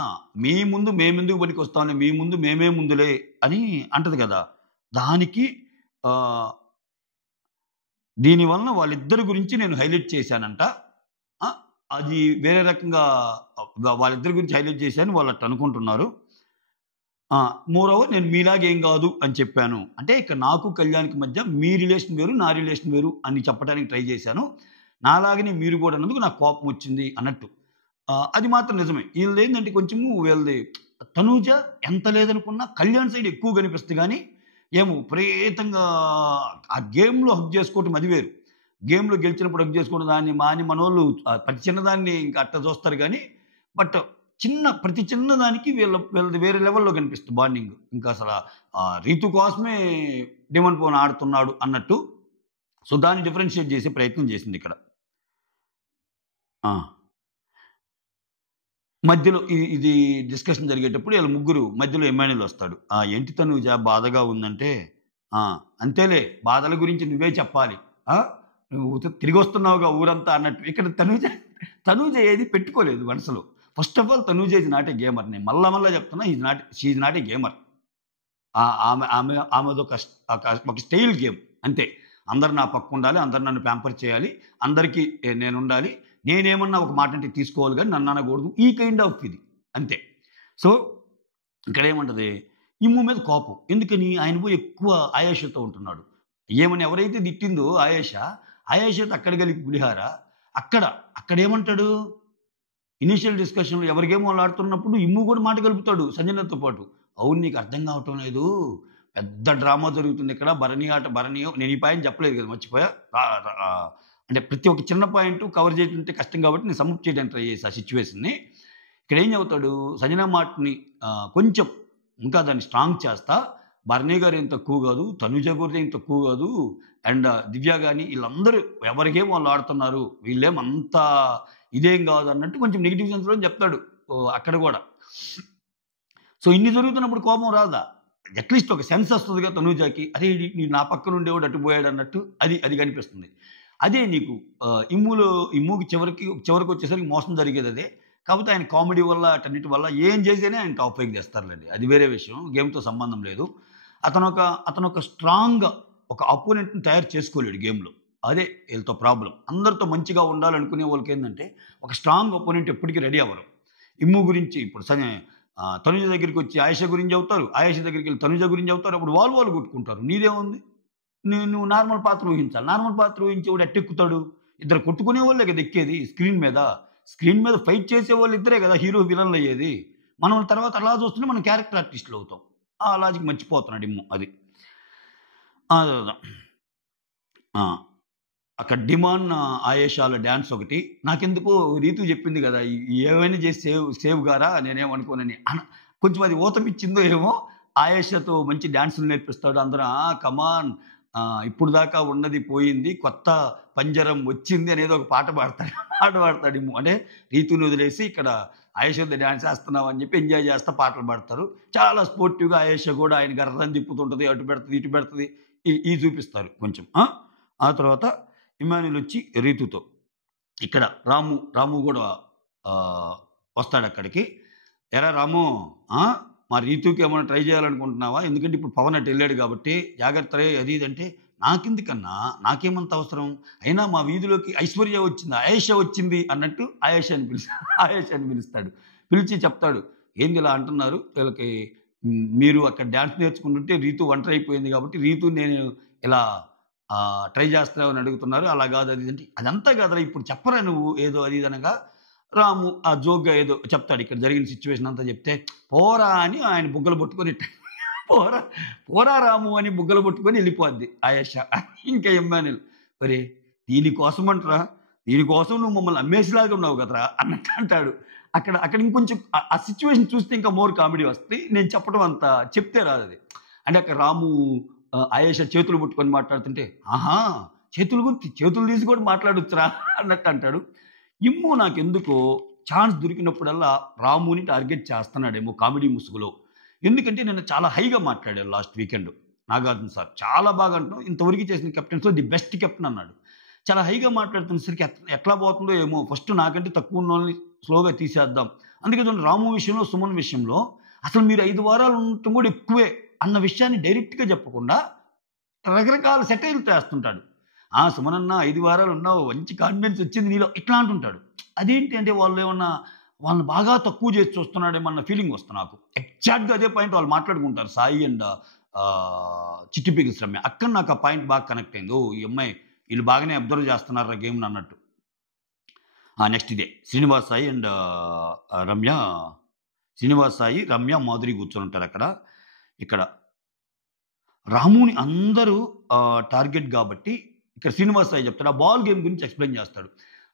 మీ ముందు మేమెందుకు పనికొస్తాంలే, మీ ముందు మేమే ముందులే అని అంటది కదా! దానికి ఆహ్, దీనివలన వాళ్ళిద్దరి గురించి నేను హైలైట్ చేశానంట. ఆ! అది వేరే రకంగా వాళ్ళిద్దరి గురించి హైలైట్ చేశాను వాళ్ళట్ట అనుకుంటున్నారు. ఆ! మోరోవర్ నేను మీలాగా ఏం గాదు అని చెప్పాను. అంటే ఇక్కడ నాకు కళ్యాణ్‌కి మధ్య మీ రిలేషన్ వేరు, నా రిలేషన్ వేరు అని చెప్పడానికి ట్రై చేశాను. నాలాగనే మీరు గూడా అన్నందుకు నాకు కోపమొచ్చింది అన్నట్టు. అది మాత్రం నిజమే. ఈళ్ళదేందంటే కొంచెము వీళ్ళది తనూజ ఎంత లేదనుకున్నా కళ్యాణ్ సైడ్ ఎక్కువ కనిపిస్తది గానీ, ఏమో విపరీతంగా ఆ గేమ్‌లో హగ్ జేసుకోవటం అది వేరు. గేమ్‌లో గెలిచినప్పుడు హగ్ జేసుకోవడం దాన్ని మాని మనోళ్ళు ప్రతి చిన్నదాన్ని ఇంక అట్ట జూస్తారు గానీ, బట్ ప్రతి చిన్నదానికి వీళ్ళది వేరే లెవెల్‌లో కనిపిస్తుంది బాండింగ్. ఇంకసల రీతు కోసమే డెమన్ పోన్ ఆడుతున్నాడు అన్నట్టు. సో, దాన్ని డిఫరెన్షియేట్ చేసే ప్రయత్నం చేసిందిక్కడ. ఆ! మధ్యలో ఇది డిస్కషన్ జరిగేటప్పుడు ఈళ్ళ ముగ్గురు మధ్యలో ఇమ్మాన్యుల్ వస్తాడు. ఏంటి తనూజ బాధగా ఉందంటే, "ఆ! అంతేలే బాధల గురించి నువ్వే చెప్పాలి. ఆ! నువ్వు తిరిగొస్తున్నావుగా ఊరంతా" అన్నట్టు. ఇక్కడ తనూజ ఏది పెట్టుకోలేదు మనసులో. First of all Tanuja is not a gamer. నేను మళ్ళా మళ్ళా చెప్తున్నా she is not a gamer. ఆమెదొక ఒక స్టైల్ గేమ్ అంతే. అందరూ నా పక్కుండాలి. అందరూ నన్ను ప్యాంపర్ చేయాలి. అందరికీ నేనుండాలి. నేనేమన్నా ఒక మాట అంటే తీసుకోవాలి గానీ నన్ననకూడదు. ఈ కైండ్ ఆఫ్ ఇది. అంతే. సో, ఇక్కడేమంటది, ఇమ్ము మీద కోపం. ఎందుకని? ఆయన పోయి ఎక్కువ ఆయేషాతో ఉంటున్నాడు. ఈమెని ఎవరైతే తిట్టిందో ఆయేషాతో అక్కడ కలిపి పులిహార. అక్కడ అక్కడేమంటాడు? ఇనీషియల్ డిస్కషన్‌లో ఎవరి గేమ్ వాళ్ళు ఆడుతున్నప్పుడు ఇమ్ము కూడా మాట కలుపుతాడు సంజనతో పాటు. అవును నీకు అర్థం కావటం లేదు. పెద్ద డ్రామా జరుగుతుందిక్కడ. భరణి నేను ఈ పాయింట్ చెప్పలేదు కదా! మర్చిపోయా. అంటే ప్రతి ఒక్క చిన్న పాయింట్ కవర్ చేయటంటే కష్టం కాబట్టి నేను సమ్ అప్ చేయడానికి ట్రై చేశా ఆ సిట్యుయేషన్‌ని. ఇక్కడ ఏం చెబుతాడు సంజన మాటని కొంచెం ఇంకా దాన్ని స్ట్రాంగ్ చేస్తా. భరణి గారు ఏం తక్కువ కాదు. తనుజ కూడా ఏం తక్కువ కాదు. అండ్ దివ్య గాని ఈళ్ళందరూ ఎవరి గేమ్ వాళ్ళు ఆడుతున్నారు. వీళ్ళేం అంత ఇదేం కాదు అన్నట్టు కొంచెం నెగెటివ్ సెన్స్‌లో చెప్తాడు. అక్కడ కూడా. సో, ఇన్ని జరుగుతున్నప్పుడు కోపం రాదా? అట్‌లీస్ట్ ఒక సెన్స్ వస్తదిగా తనూజకి. అరే! ఈడు నా పక్కన ఉండేవాడు అటు పోయాడన్నట్టు అది కనిపిస్తుంది. అదే నీకు ఇమ్ముకి చివరికొచ్చేసరికి మోసం జరిగేదదే. కాపోతే ఆయన కామెడీ వల్ల అటన్నిటి వల్ల ఏం చేసినా ఆయన టాప్ 5కి తెస్తారులెండి. అది వేరే విషయం. గేమ్‌తో సంబంధం లేదు. అతనొక స్ట్రాంగ్‌గా ఒక అపోనెంట్‌ని తయారు చేసుకోలేడు గేమ్‌లో. అదే ఈళ్ళతో ప్రాబ్లమ్. అందరితో మంచిగా ఉండాలనుకునే వాళ్ళకేందంటే, ఒక స్ట్రాంగ్ అపోనెంట్ ఎప్పటికి రెడీ అవ్వరు. ఇమ్ము గురించి ఇప్పుడు తనుజ దగ్గరికొచ్చి ఆయేష గురించి చెబుతారు. ఆయేష దగ్గరికెళ్ళి తనుజ గురించి చెబుతారు. అప్పుడు వాళ్ళు కొట్టుకుంటారు. నీదేముంది? నువ్వు నార్మల్ పాత్ర ఊహించాలి. నార్మల్ పాత్ర ఊహించేవాడు ఎట్టెక్కుతాడు? ఇద్దరు కొట్టుకునేవాళ్ళే కదా ఎక్కేది స్క్రీన్ మీద. స్క్రీన్ మీద ఫైట్ చేసేవాళ్ళు ఇద్దరే కదా హీరో, విలన్లు అయ్యేది. మనం తర్వాత అలా చూస్తుంటే మనం క్యారెక్టర్ ఆర్టిస్ట్‌లు అవుతాం. ఆ లాజిక్ మర్చిపోతున్నాడు ఇమ్ము అది. అదదా. ఆ! అక్కడ డిమాన్, ఆయేషాల డాన్స్ ఒకటి. నాకెందుకో రీతు చెప్పింది గదా! ఏమైనా చేసి సేవ్ గారా నేనేమనుకోనని. కొంచెం అది ఊతమిచ్చిందో ఏమో! ఆయేషాతో మంచి డాన్సులు నేర్పిస్తాడు. అందరూ కమాన్ ఇప్పుడు దాకా ఉన్నది పోయింది. కొత్త పంజరం వచ్చింది అనేది ఒక పాట పాడతాడు. పాట పాడతాడు. అంటే రీతుని వదిలేసి ఇక్కడ ఆయేషాతో డాన్స్ ఏస్తున్నాం అని చెప్పి ఎంజాయ్ చేస్తా పాటలు పాడతారు. చాలా స్పోర్టివ్‌గా ఆయేష కూడా ఆయన గర్రని తిప్పుతుంటది. అటు పెడతది, ఇటు పెడతది. ఇయి చూపిస్తారు కొంచెం. ఆ తర్వాత ఇమ్మాన్యుల్ వచ్చి రీతుతో. ఇక్కడ రాము గూడా వస్తాడక్కడికి. "ఏరా రాము ఆ! మా రీతుకి ఏమన్నా ట్రై చేయాలనుకుంటున్నావా? ఎందుకంటే ఇప్పుడు పవన్ అటెళ్ళాడు కాబట్టి జాగ్రత్త రేయ్" అది ఇది అంటే, "నాకెందుకన్నా? నాకేమంత అవసరం? అయినా మా వీధిలోకి ఐశ్వర్య వచ్చింది, ఆయేష వచ్చింది" అన్నట్టు ఆయేషని పిలుస్తాడు. పిలిచి చెప్తాడు, "ఏంది ఇలా అంటున్నారు? వీళ్ళకి మీరు అక్కడ డాన్స్ నేర్చుకుంటుంటే రీతు ఒంటరైపోయింది కాబట్టి రీతుని నేను ఇలా ట్రై చేస్తున్నావని అడుగుతున్నారు. అలా కాదు అది ఇది" అంటే, "అదంతా కాదురా ఇప్పుడు చెప్పరా నువ్వు ఏదో" అది ఇది అనగా రాము జోక్‌గా ఏదో చెప్తాడు. ఇక్కడ జరిగిన సిట్యుయేషన్ అంతా చెప్తే, "పోరా" అని ఆయన బుగ్గలు పట్టుకొని "పోరా, పోరా రాము" అని బుగ్గలు పట్టుకొని ఎళ్ళిపోద్ది ఆయేష. ఇంకా ఇమ్మాన్యుల్, "ఒరేయ్! దీనికోసమంటరా, దీనికోసం నువ్వు మమ్మల్ని అమ్మేసేలాగా ఉన్నావు కదరా" అన్నట్టు అంటాడు. అక్కడ ఇంకొంచెం ఆ సిట్యుయేషన్ చూస్తే ఇంకా మోర్ కామెడీ వస్తది. నేను చెప్పడం అంత చెప్తే రాదది. అంటే అక్కడ రాము ఆయేష చేతులు పట్టుకొని మాట్లాడుతుంటే, "ఆహా! చేతులు తీసి కూడా మాట్లాడొచ్చురా" అన్నట్టు అంటాడు. ఇమ్ము నాకెందుకో ఛాన్స్ దొరికినప్పుడల్లా రాముని టార్గెట్ చేస్తున్నాడేమో కామెడీ ముసుగులో. ఎందుకంటే నిన్న చాలా హైగా మాట్లాడారు లాస్ట్ వీకెండ్ నాగార్జున సార్. చాలా బాగా అంటాం. ఇంతవరకు చేసిన కెప్టెన్స్‌లో ది బెస్ట్ కెప్టెన్ అన్నాడు. చాలా హైగా మాట్లాడుతున్నసరికి ఎట్లా పోతుందో ఏమో ఫస్ట్ నాకంటే తక్కువ ఉన్నోళ్ళని స్లోగా తీసేద్దాం. అందుకే చూడండి రాము విషయంలో, సుమన్ విషయంలో అసలు మీరు 5 వారాలు ఉండటం కూడా ఎక్కువే అన్న విషయాన్ని డైరెక్ట్‌గా చెప్పకుండా రకరకాల సెటైర్‌లతో ఏస్తుంటాడు. సుమనన్న 5 వారాలు ఉన్నావు. మంచి కాన్ఫిడెన్స్ వచ్చింది నీలో ఇట్లా అంటుంటాడు. అదేంటి అంటే వాళ్ళని బాగా తక్కువ చేసి చూస్తున్నాడేమో అన్న ఫీలింగ్ వస్తుంది నాకు. ఎగ్జాక్ట్‌గా అదే పాయింట్ వాళ్ళు మాట్లాడుకుంటారు. సాయి అండ్ చిట్టి పిగిల్స్ రమ్య. అక్కడ నాకు ఆ పాయింట్ బాగా కనెక్ట్ అయింది. ఓహ్! ఈ అమ్మాయి వీళ్ళు బాగానే అబ్జర్వ్ చేస్తున్నారా గేమ్‌ని అన్నట్టు. నెక్స్ట్ ఇదే శ్రీనివాస్ సాయి అండ్ రమ్య. శ్రీనివాస్ సాయి, రమ్య, మాధురి కూర్చొనుంటారు అక్కడ. ఇక్కడ రాముని అందరూ టార్గెట్ గాబట్టి, ఇక్కడ శ్రీనివాస్ సాయి చెప్తాడు. ఆ బాల్ గేమ్ గురించి ఎక్స్‌ప్లెయిన్ చేస్తాడు.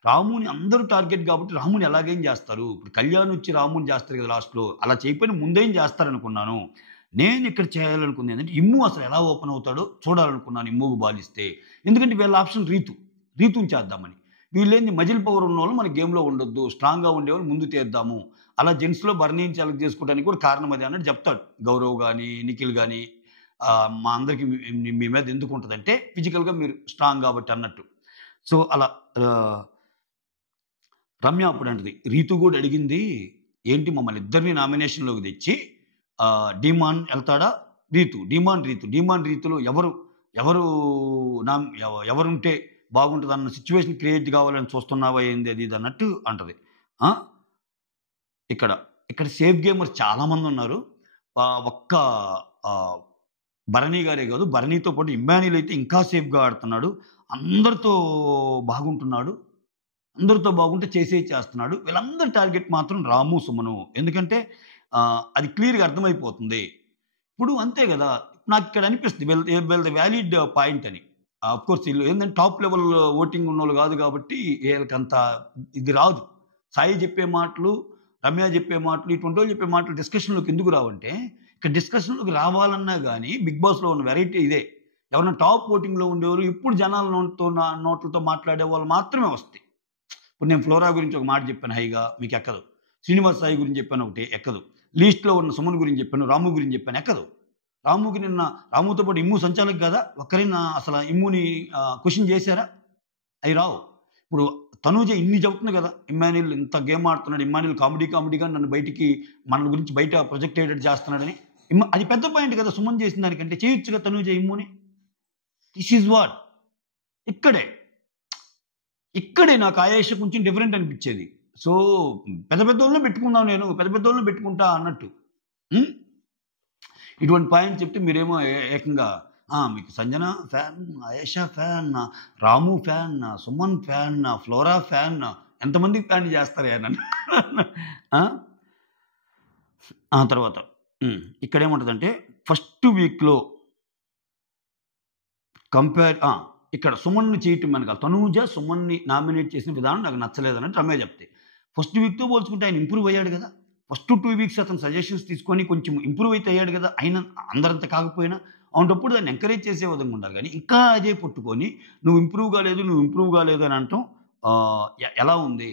రాముని అందరూ టార్గెట్ గాబట్టి, రాముని ఎలాగేం చేస్తారు? ఇప్పుడు కళ్యాణ్ వచ్చి రాముని చేస్తారు కదా లాస్ట్‌లో. అలా చేయకపోయినా ముందేం చేస్తారనుకున్నాను. నేనిక్కడ చేయాలనుకుంది ఏంటంటే, ఇమ్ము అసలు ఎలా ఓపెన్ అవుతాడో చూడాలనుకున్నాను ఇమ్ముకి బాల్ ఇస్తే. ఎందుకంటే వీళ్ళ ఆప్షన్ రీతు. రీతుని చేద్దామని. వీళ్ళేంది మజిల్ పవర్ ఉన్నోళ్ళు మన గేమ్‌లో ఉండొద్దు. స్ట్రాంగ్‌గా ఉండేవాళ్ళు ముందు తీద్దాము. అలా జెంట్స్‌లో బర్నీని సెలెక్ట్ చేసుకోవడానికి కూడా కారణం అదే అన్నట్టు చెప్తాడు. గౌరవ్ గాని, నిఖిల్ గాని మా అందరికి మీ మీద ఎందుకుంటదంటే ఫిజికల్‌గా మీరు స్ట్రాంగ్ కాబట్టి అన్నట్టు. సో, అలా ఆహ్, రమ్య అప్పుడంటది. రీతు గూడా అడిగింది, ఏంటి మమ్మల్ని ఇద్దరిని నామినేషన్‌లోకి తెచ్చి డీమాన్ ఎళ్తాడా? రీతు. డీమాన్ రీతులో ఎవరు ఎవరుంటే బాగుంటదన్న సిట్యుయేషన్ క్రియేట్ కావాలని చూస్తున్నావా ఏంది అది ఇది అన్నట్టు అంటది. ఆ! ఇక్కడ, ఇక్కడ సేఫ్ గేమర్స్ చాలా మందున్నారు. ఒక్క ఆహ్, భరణి గారే గాదు. భరణితో పాటు ఇమ్మాన్యుల్ అయితే ఇంకా సేఫ్‌గా ఆడుతున్నాడు. అందరితో బాగుంటున్నాడు. అందరితో బాగుంటే చేస్తున్నాడు. వీళ్ళందరి టార్గెట్ మాత్రం రాము, సుమను. ఎందుకంటే అది క్లియర్‌గా అర్థమైపోతుంది. ఇప్పుడు అంతే గదా! నాకిక్కడ అనిపిస్తుంది వీళ్ళది వాలిడ్ పాయింట్ అని. ఆఫ్‌కోర్స్ ఈళ్ళు ఏందంటే టాప్ లెవెల్ ఓటింగ్ ఉన్నోళ్ళు గాదు గాబట్టి ఈళ్ళకంత ఇది రాదు. సాయి చెప్పే మాటలు, రమ్య చెప్పే మాటలు, ఇటువంటోళ్ళు చెప్పే మాటలు డిస్కషన్‌లోకి ఎందుకు రావంటే, ఇక్కడ డిస్కషన్‌లోకి రావాలన్నా గాని బిగ్ బాస్‌లో ఉన్న వెరైటీ ఇదే. ఎవరైనా టాప్ ఓటింగ్‌లో ఉండేవాళ్ళు ఎప్పుడు జనాల నోట్లతో మాట్లాడే వాళ్ళు మాత్రమే వస్తాయి. ఇప్పుడు నేను ఫ్లోరా గురించి ఒక మాట చెప్పాను హైగా మీకెక్కదు. శ్రీనివాస్ సాయి గురించి చెప్పాను ఒకటి ఎక్కదు. లీస్ట్‌లో ఉన్న సుమన్ గురించి చెప్పాను, రాము గురించి చెప్పాను ఎక్కదు. రాముతో పాటు ఇమ్ము సంచాలక్ గదా! ఒక్కరైనా అసల ఇమ్ముని క్వెషన్ చేసారా? అయి రావు. ఇప్పుడు తనూజ ఇన్ని చెబుతుంది గదా! ఇమ్మాన్యుల్ ఇంత గేమ్ ఆడుతున్నాడు. ఇమ్మాన్యుల్ కామెడీగా నన్ను మన గురించి బయట ప్రొజెక్ట్ అయ్యేటట్టు చేస్తున్నాడని. అది పెద్ద పాయింట్ కదా! సుమన్ చేసిన దానికంటే. చేయొచ్చుగా తనూజ ఇమ్ముని. This is what. ఇక్కడే. ఇక్కడే నాకు ఆయేష కొంచెం డిఫరెంట్ అనిపిచ్చేది. సో, పెద్దోళ్ళనే పెట్టుకుందాం నేను. పెద్దోళ్ళనే పెట్టుకుంటా అన్నట్టు. హ్మ్. ఇటువంటి పాయింట్ చెప్తే మీరేమో ఏకంగా మీకు Sanjana fan, Ayesha fan, Ramu fan, Suman fan, Flora fan ఎంతమందికి ఫ్యాన్ చేస్తారయ్యా నన్ను. ఆ! తర్వాత ఇక్కడేముంటదంటే ఫస్ట్ వీక్‌లో కంపేర్ ఇక్కడ సుమన్‌ని చేయటం వెనకాల తనూజ సుమన్‌ని నామినేట్ చేసిన విధానం నాకు నచ్చలేదన్నట్టు రమ్య చెప్తే. ఫస్ట్ వీక్‌తో పోల్చుకుంటే ఆయన ఇంప్రూవ్ అయ్యాడు గదా! ఫస్ట్ 2 వీక్స్ అతను సజెషన్స్ తీసుకొని కొంచెం ఇంప్రూవ్ అయితే అయ్యాడు గదా! అయినా అందరంత కాకపోయినా అలాంటప్పుడు దాన్ని ఎంకరేజ్ చేసే విధంగా ఉండాలి గానీ, ఇంకా అదే పట్టుకొని నువ్వు ఇంప్రూవ్ కాలేదు అని అనటం ఎలా ఉంది?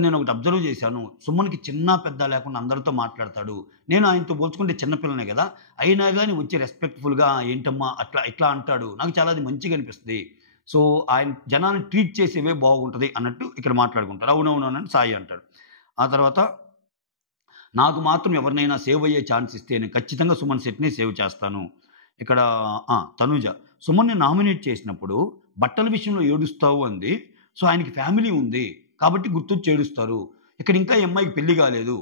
నేను ఒకటి అబ్జర్వ్ చేశాను. సుమన్‌కి చిన్న, పెద్ద లేకుండా అందరితో మాట్లాడతాడు. నేను ఆయనతో పోల్చుకుంటే చిన్న పిల్లనే గదా! అయినా గాని వచ్చి రెస్పెక్ట్‌ఫుల్‌గా ఏంటమ్మా అట్లా ఇట్లా అంటాడు. నాకు చాలా అది మంచిగా అనిపిస్తది. సో, ఆయన జనాల్ని ట్రీట్ చేసే వే బాగుంటది అన్నట్టు ఇక్కడ మాట్లాడుకుంటారు. అవునవును అని సాయి అంటాడు. ఆ తర్వాత నాకు మాత్రం ఎవరినైనా సేవ్ అయ్యే ఛాన్స్ ఇస్తే నేను ఖచ్చితంగా సుమన్ శెట్టినే సేవ్ చేస్తాను. ఇక్కడ తనూజ సుమన్‌ని నామినేట్ చేసినప్పుడు బట్టల విషయంలో ఏడుస్తావు అంది. సో, ఆయనకి ఫ్యామిలీ ఉంది. కాబట్టి గుర్తొచ్చి ఏడుస్తారు. ఇక్కడ ఇంకా ఈ అమ్మాయికి పెళ్లి కాలేదు.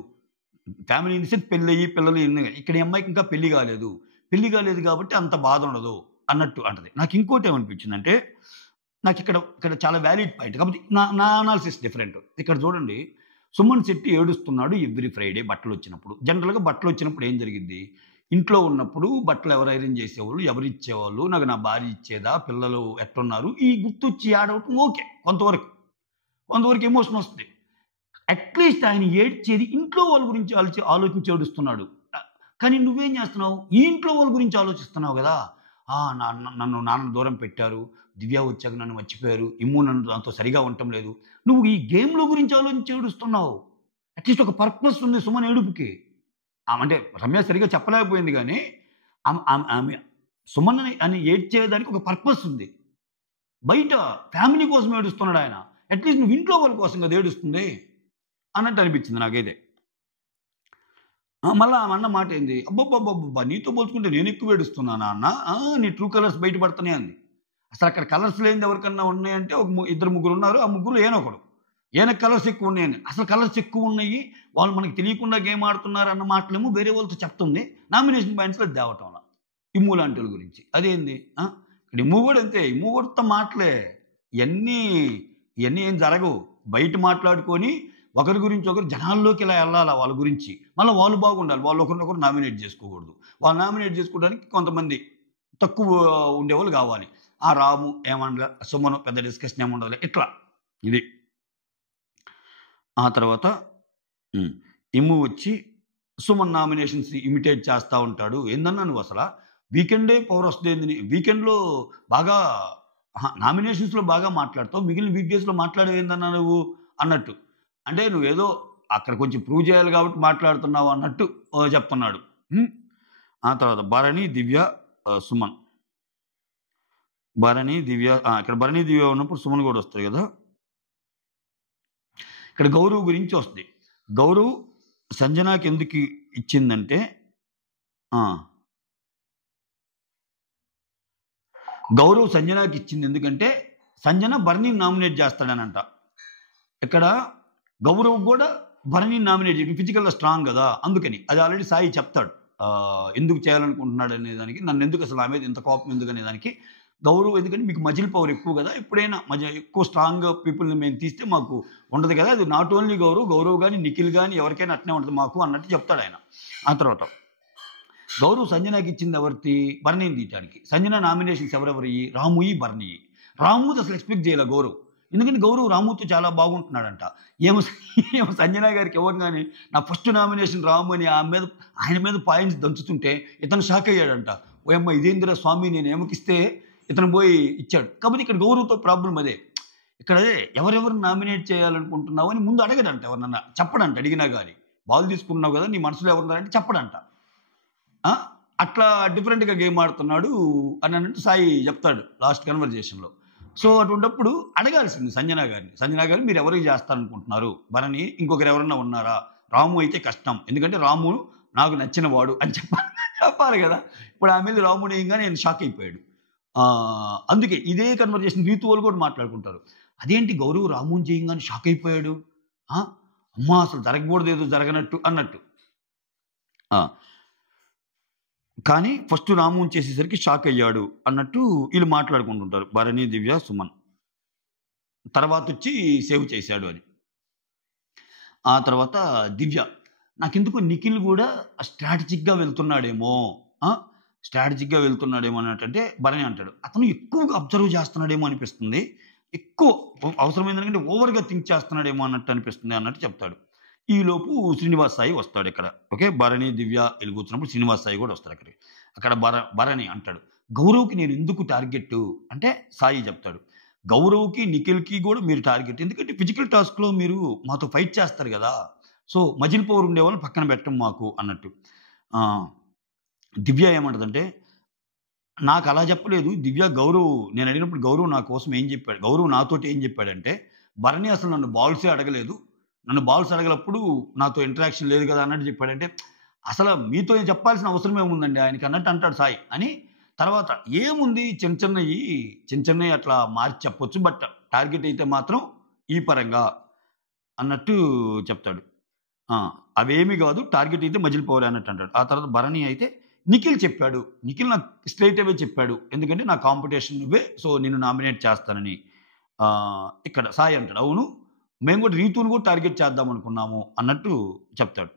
ఫ్యామిలీ ఇన్ ది సెన్స్ పెళ్లయ్యి పిల్లలు ఇక్కడ ఈ అమ్మాయికి ఇంకా పెళ్లి కాలేదు. పెళ్లి కాలేదు కాబట్టి అంత బాధ ఉండదు అన్నట్టు అంటది. నాకు ఇంకోటి ఏమనిపించిందంటే ఇక్కడ చాలా వాలిడ్ పాయింట్. కాబట్టి నా అనాలిసిస్ డిఫరెంట్. ఇక్కడ చూడండి సుమన్ శెట్టి ఏడుస్తున్నాడు ఎవ్రీ ఫ్రైడే బట్టలొచ్చినప్పుడు. జనరల్‌గా బట్టలొచ్చినప్పుడు ఏం జరిగిద్ది? ఇంట్లో ఉన్నప్పుడు బట్టలు ఎవరు ఐరన్ చేసేవాళ్ళు? ఎవరిచ్చేవాళ్ళు? నాకు నా భార్య ఇచ్చేదా? పిల్లలు ఎట్లున్నారు? ఈ గుర్తొచ్చి ఏడవటం ఓకే. కొంతవరకు. కొంతవరకు ఎమోషన్ వస్తది. అట్‌లీస్ట్ ఆయన ఏడ్చేది ఇంట్లో వాళ్ళ గురించి ఆలోచించి ఏడుస్తున్నాడు. కానీ నువ్వేం చేస్తున్నావు? ఈ ఇంట్లో వాళ్ళ గురించి ఆలోచిస్తున్నావు గదా! నన్ను నాన్న దూరం పెట్టారు. దివ్య వచ్చాక నన్ను మర్చిపోయారు. ఇమ్ము నన్ను నాతో సరిగా ఉండటం లేదు. నువ్వు ఈ గేమ్‌లో గురించి ఆలోచించి ఏడుస్తున్నావు. అట్‌లీస్ట్ ఒక పర్పస్ ఉంది సుమన్ ఏడుపుకి. అంటే రమ్య సరిగ్గా చెప్పలేకపోయింది గానీ, ఆమె సుమన్ అని ఏడ్చేదానికి ఒక పర్పస్ ఉంది. బయట ఫ్యామిలీ కోసం ఏడుస్తున్నాడాయన. అట్‌లీస్ట్ నువ్వు ఇంట్లో వాళ్ళ కోసం కదా ఏడుస్తుంది అన్నట్టు అనిపించింది నాకైతే. మళ్ళా ఆమె అన్న మాట ఏంది, అబ్బబ్బబ్బబ్బా! నీతో పోల్చుకుంటే నేను ఎక్కువ ఏడుస్తున్నానా అన్న? నీ ట్రూ కలర్స్ బయటపడుతున్నాయి అంది. అసలు అక్కడ కలర్స్ లేనిది ఎవరికన్నా ఉన్నాయంటే ఒక ఇద్దరు ముగ్గురు ఉన్నారు. ఆ ముగ్గురులో ఈయనొకడు. ఈయనకి కలర్స్ ఎక్కువ ఉన్నాయని. అసలు కలర్స్ ఎక్కువ ఉన్నాయి. వాళ్ళు మనకు తెలియకుండా గేమ్ ఆడుతున్నారు అన్న మాటలేమో వేరే వాళ్ళతో చెప్తుంది. నామినేషన్ పాయింట్స్‌లో అది తేవటంలా. ఇమ్ము లాంటోళ్ళ గురించి. అదేంది? ఇక్కడ ఇమ్ము గూడా అంతే. ఇమ్ము కూడా ఉత్త మాటలే. ఇయన్నీ ఇయన్నీ ఏం జరగవు. బయట మాట్లాడుకొని ఒకరి గురించి ఒకరు జనాల్లోకి ఇలా ఎళ్ళాలా వాళ్ళ గురించి. మళ్ళా వాళ్ళు బాగుండాలి. వాళ్ళు ఒకరినొకరు నామినేట్ జేసుకోకూడదు. వాళ్ళు నామినేట్ జేసుకోవడానికి కొంతమంది తక్కువ ఉండేవాళ్ళు గావాలి. రాము ఏమనలే, సుమను పెద్ద డిస్కషన్ ఏముండదులే. ఇట్లా ఇది. ఆ తర్వాత ఇమ్ము వచ్చి సుమన్ నామినేషన్స్ ఇమిటేట్ చేస్తా ఉంటాడు. ఏందన్నా నువ్వసల? వీకెండే పవరొస్తదేంది? వీకెండ్‌లో బాగా నామినేషన్స్‌లో బాగా మాట్లాడతావు. మిగిలిన వీక్ డేస్‌లో మాట్లాడవేందన్నా నువ్వు అన్నట్టు. అంటే నువ్వేదో అక్కడ కొంచెం ప్రూవ్ చేయాలి కాబట్టి మాట్లాడుతున్నావు అన్నట్టు చెప్తున్నాడు. ఆ తర్వాత భరణి, దివ్య, సుమన్. భరణి, దివ్య ఇక్కడ భరణి, దివ్య ఉన్నప్పుడు సుమన్ గూడా వస్తాయి గదా! ఇక్కడ గౌరవ్ గురించి వస్తది. గౌరవ్ సంజనాకి ఎందుకు ఇచ్చిందంటే గౌరవ్ సంజనాకి ఇచ్చింది ఎందుకంటే సంజన భరణిని నామినేట్ చేస్తాడనంట. ఇక్కడ గౌరవ్ కూడా భరణిని నామినేట్ చేయడం ఫిజికల్‌గా స్ట్రాంగ్ గదా! అందుకని. అది ఆల్రెడీ సాయి చెప్తాడు. ఎందుకు చేయాలనుకుంటున్నాడు అనే దానికి, నన్ను ఎందుకు అసలు నా మీద ఇంత కోపం ఎందుకనే దానికి, గౌరవ్ ఎందుకంటే మీకు మజిల్ పవర్ ఎక్కువ గదా! ఎప్పుడైనా ఎక్కువ స్ట్రాంగ్ పీపుల్‌ని మేము తీస్తే మాకు ఉండదు కదా! అది నాట్ ఓన్లీ గౌరవ్ గాని, నిఖిల్ గాని ఎవరికైనా అట్నే ఉంటది మాకు అన్నట్టు చెప్తాడాయన. ఆ తర్వాత గౌరవ్ సంజనాకి ఇచ్చింది ఎవరిది? భరణిని తీయటానికి. సంజన నామినేషన్స్ ఎవరెవరియి? రాముయి, భరణియి. రాముది అసలు ఎక్స్‌పెక్ట్ చేయలే గౌరవ్. ఎందుకంటే గౌరవ్ రాముతో చాలా బాగుంటున్నాడంట. ఏమో ఏమో సంజన గారికి ఇవ్వంగానే నా ఫస్ట్ నామినేషన్ రాము అని ఆయన మీద పాయింట్స్ దంచుతుంటే ఇతను షాక్ అయ్యాడంట. ఓయమ్మ ఇదేందిరా స్వామి నేను ఏమకిస్తే ఇతను పోయి ఇచ్చాడు. కాబట్టి ఇక్కడ గౌరవ్‌తో ప్రాబ్లమ్ అదే. ఇక్కడ ఎవరెవరిని నామినేట్ చేయాలనుకుంటున్నావు అని ముందు అడగడంట ఎవరినన్నా. చెప్పడంట అడిగినా గాని. బాల్ తీసుకున్నావు గదా! నీ మనసులో ఎవరున్నారంటే చెప్పడంట. అట్లా డిఫరెంట్‌గా గేమ్ ఆడుతున్నాడు అని అన్నట్టు సాయి చెప్తాడు లాస్ట్ కన్వర్జేషన్‌లో. సో, అటువంటప్పుడు అడగాల్సింది సంజన గారిని. సంజన గారు మీరు ఎవరికి చేస్తారనుకుంటున్నారు? భరణి ఇంకొకరు ఎవరన్నా ఉన్నారా? రాము అయితే కష్టం. ఎందుకంటే రాము నాకు నచ్చిన వాడు అని చెప్పాలి గదా! ఇప్పుడు ఆమె వెళ్లి రాముని ఎయంగానే ఆయన షాక్ అయిపోయాడు. అందుకే ఇదే కన్వర్జేషన్ రీతు వాళ్ళు కూడా మాట్లాడుకుంటారు. అదేంటి గౌరవ్ రాముని చేయంగానే షాక్ అయిపోయాడు. అమ్మా! అసలు జరగకూడదు ఏదో జరగనట్టు అన్నట్టు. కానీ ఫస్ట్ రాముని చేసేసరికి షాక్ అయ్యాడు అన్నట్టు వీళ్ళు మాట్లాడుకుంటుంటారు. భరణి, దివ్య, సుమన్. తర్వాతొచ్చి సేవ్ చేశాడు అని. ఆ తర్వాత దివ్య. నాకెందుకో నిఖిల్ గూడా స్ట్రాటజిక్‌గా వెళ్తున్నాడేమో. స్ట్రాటజిక్‌గా వెళ్తున్నాడేమో అన్నట్టంటే భరణి అంటాడు. అతను ఎక్కువగా అబ్జర్వ్ చేస్తున్నాడేమో అనిపిస్తుంది. ఎక్కువ అవసరమైందనుకంటే ఓవర్‌గా థింక్ చేస్తున్నాడేమో అన్నట్టు అనిపిస్తుంది అన్నట్టు చెప్తాడు. ఈలోపు శ్రీనివాస్ సాయి వస్తాడిక్కడ. ఓకే. భరణి, దివ్య ఈళ్ళు కూర్చున్నప్పుడు శ్రీనివాస్ సాయి గూడా వస్తాడక్కడికి. అక్కడ భరణి అంటాడు. గౌరవ్‌కి నేనెందుకు టార్గెట్టు అంటే సాయి చెప్తాడు. గౌరవ్‌కి, నిఖిల్‌కి గూడా మీరు టార్గెట్. ఎందుకంటే ఫిజికల్ టాస్క్‌లో మీరు మాతో ఫైట్ చేస్తారు గదా! సో, మజిల్ పవర్ ఉండేవాళ్ళని పక్కన పెట్టం మాకు అన్నట్టు. దివ్య ఏమంటదంటే, నాకలా చెప్పలేదు. దివ్య నేనడిగినప్పుడు గౌరవ్ నా కోసం ఏం చెప్పాడు? గౌరవ్ నాతోటి ఏం చెప్పాడంటే, భరణి అసలు నన్ను బాల్సే అడగలేదు. నన్ను బాల్స్ అడగనప్పుడు నాతో ఇంటరాక్షన్ లేదు గదా! అన్నట్టు చెప్పాడంటే, అసలు మీతో చెప్పాల్సిన అవసరం ఏముందండి ఆయనకి అన్నట్టు అంటాడు సాయి. అని తర్వాత ఏముంది చిన్న చిన్నయి అట్లా మార్చి చెప్పొచ్చు. బట్ టార్గెట్ అయితే మాత్రం ఈ పరంగా అన్నట్టు చెప్తాడు. అవేమీ గాదు. టార్గెట్ అయితే మజిల్ పవరే అన్నట్టు అంటాడు. ఆ తర్వాత భరణి అయితే నిఖిల్ చెప్పాడు. నిఖిల్ నాకు స్ట్రెయిట్ అవే చెప్పాడు. ఎందుకంటే నా కాంపిటీషన్ నువ్వే. సో, నిన్ను నామినేట్ చేస్తానని. ఇక్కడ సాయి అంటాడు. అవును. మేము కూడా రీతుని కూడా టార్గెట్ చేద్దాం అనుకున్నాము అన్నట్టు చెప్తాడు.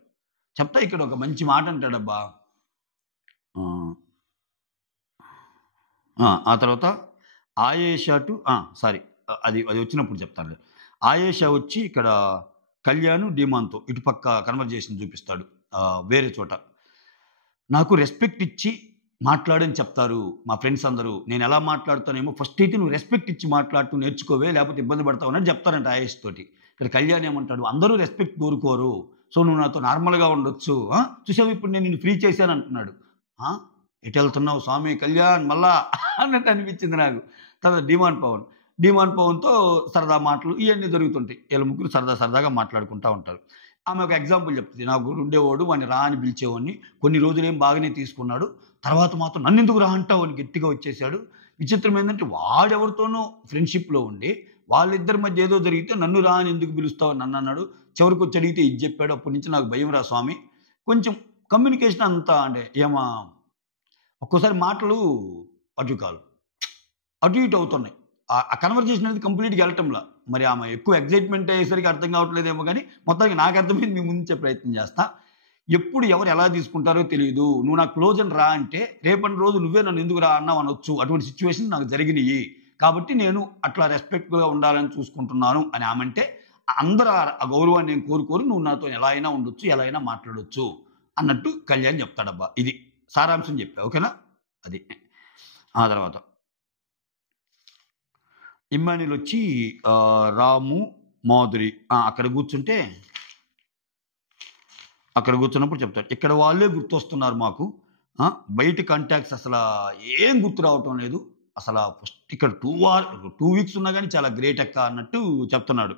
చెప్తా ఇక్కడ ఒక మంచి మాట అంటాడబ్బా. ఆ తర్వాత ఆయేషా టు సారీ అది వచ్చినప్పుడు చెప్తానులే. ఆయేషా వచ్చి ఇక్కడ కళ్యాణ్, డీమాన్‌తో ఇటుపక్క కన్వర్జేషన్ చూపిస్తాడు. వేరే చోట. నాకు రెస్పెక్ట్ ఇచ్చి మాట్లాడని చెప్తారు మా ఫ్రెండ్స్ అందరూ. నేనెలా మాట్లాడుతానేమో ఫస్ట్ అయితే నువ్వు రెస్పెక్ట్ ఇచ్చి మాట్లాడటం నేర్చుకోవే లేకపోతే ఇబ్బంది పడతావు అన్నట్టు చెప్తారంట ఆయేష్ తోటి. ఇక్కడ కళ్యాణ్ ఏమంటాడు, అందరూ రెస్పెక్ట్ కోరుకోరు. సో, నువ్వు నాతో నార్మల్‌గా ఉండొచ్చు. చూసావా ఇప్పుడు నేను నిన్ను ఫ్రీ చేశాను అంటున్నాడు. ఎటెళ్తున్నావు స్వామి కళ్యాణ్ మళ్ళా అన్నట్టు అనిపించింది నాకు. తర్వాత డిమాండ్ పవన్‌తో సరదా మాటలు ఇయన్నీ జరుగుతుంటాయి. వీళ్ళ ముగ్గురు సరదాగా మాట్లాడుకుంటా ఉంటారు. ఆమె ఒక ఎగ్జాంపుల్ చెప్తుంది. నాకు ఉండేవాడు వాడిని రా అని పిలిచేవాడిని. కొన్ని రోజులేం బాగానే తీసుకున్నాడు. తర్వాత మాత్రం నన్నెందుకు రా అంటావు అని గట్టిగా వచ్చేసాడు. విచిత్రం ఏందంటే వాడెవరితోనో ఫ్రెండ్‌షిప్‌లో ఉండి వాళ్ళిద్దరి మధ్య ఏదో జరిగితే నన్ను రా అని ఎందుకు పిలుస్తావు అని నన్నన్నాడు. చివరికొచ్చి అడిగితే ఇది చెప్పాడు. అప్పటి నుంచి నాకు భయంరా స్వామి. కొంచెం కమ్యూనికేషన్ అంతా అంటే ఒక్కోసారి మాటలు అటు కాదు. అటు ఇటు అవుతున్నాయి. ఆ కన్వర్జేషన్ అనేది కంప్లీట్‌గా ఎళ్ళటంలా. మరి ఆమె ఎక్కువ ఎక్సైట్‌మెంట్ అయ్యేసరికి అర్థం కావట్లేదేమో గానీ, మొత్తానికి నాకు అర్థమైంది మీ ముందుంచే ప్రయత్నం చేస్తా. ఎప్పుడు ఎవరు ఎలా తీసుకుంటారో తెలీదు. నువ్వు నాకు క్లోజ్ అని రా అంటే, రేపటి రోజు నువ్వే నన్ను ఎందుకు రా అన్నావు అనొచ్చు. అటువంటి సిట్యుయేషన్ నాకు జరిగినియి. కాబట్టి నేను అట్లా రెస్పెక్ట్‌ఫుల్‌గా ఉండాలని చూసుకుంటున్నాను అని ఆమంటే, అందరూ ఆ గౌరవాన్ని నేను కోరుకోరు. నువ్వు నాతో ఎలా అయినా ఉండొచ్చు, ఎలా అయినా మాట్లాడొచ్చు అన్నట్టు కళ్యాణ్ చెప్తాడబ్బా. ఇది సారాంశం చెప్పా. ఓకేనా? అది. ఆ తర్వాత ఇమ్మాన్యుయలొచ్చి రాము, మాధురి అక్కడ కూర్చుంటే అక్కడ కూర్చున్నప్పుడు చెప్తాడు. ఇక్కడ వాళ్ళే గుర్తొస్తున్నారు మాకు. బయట కాంటాక్ట్స్ అసలా ఏం గుర్తు రావటం లేదు. ఫస్ట్ ఇక్కడ 2 వీక్స్ ఉన్నా గానీ చాలా గ్రేట్ అక్క అన్నట్టు చెప్తున్నాడు.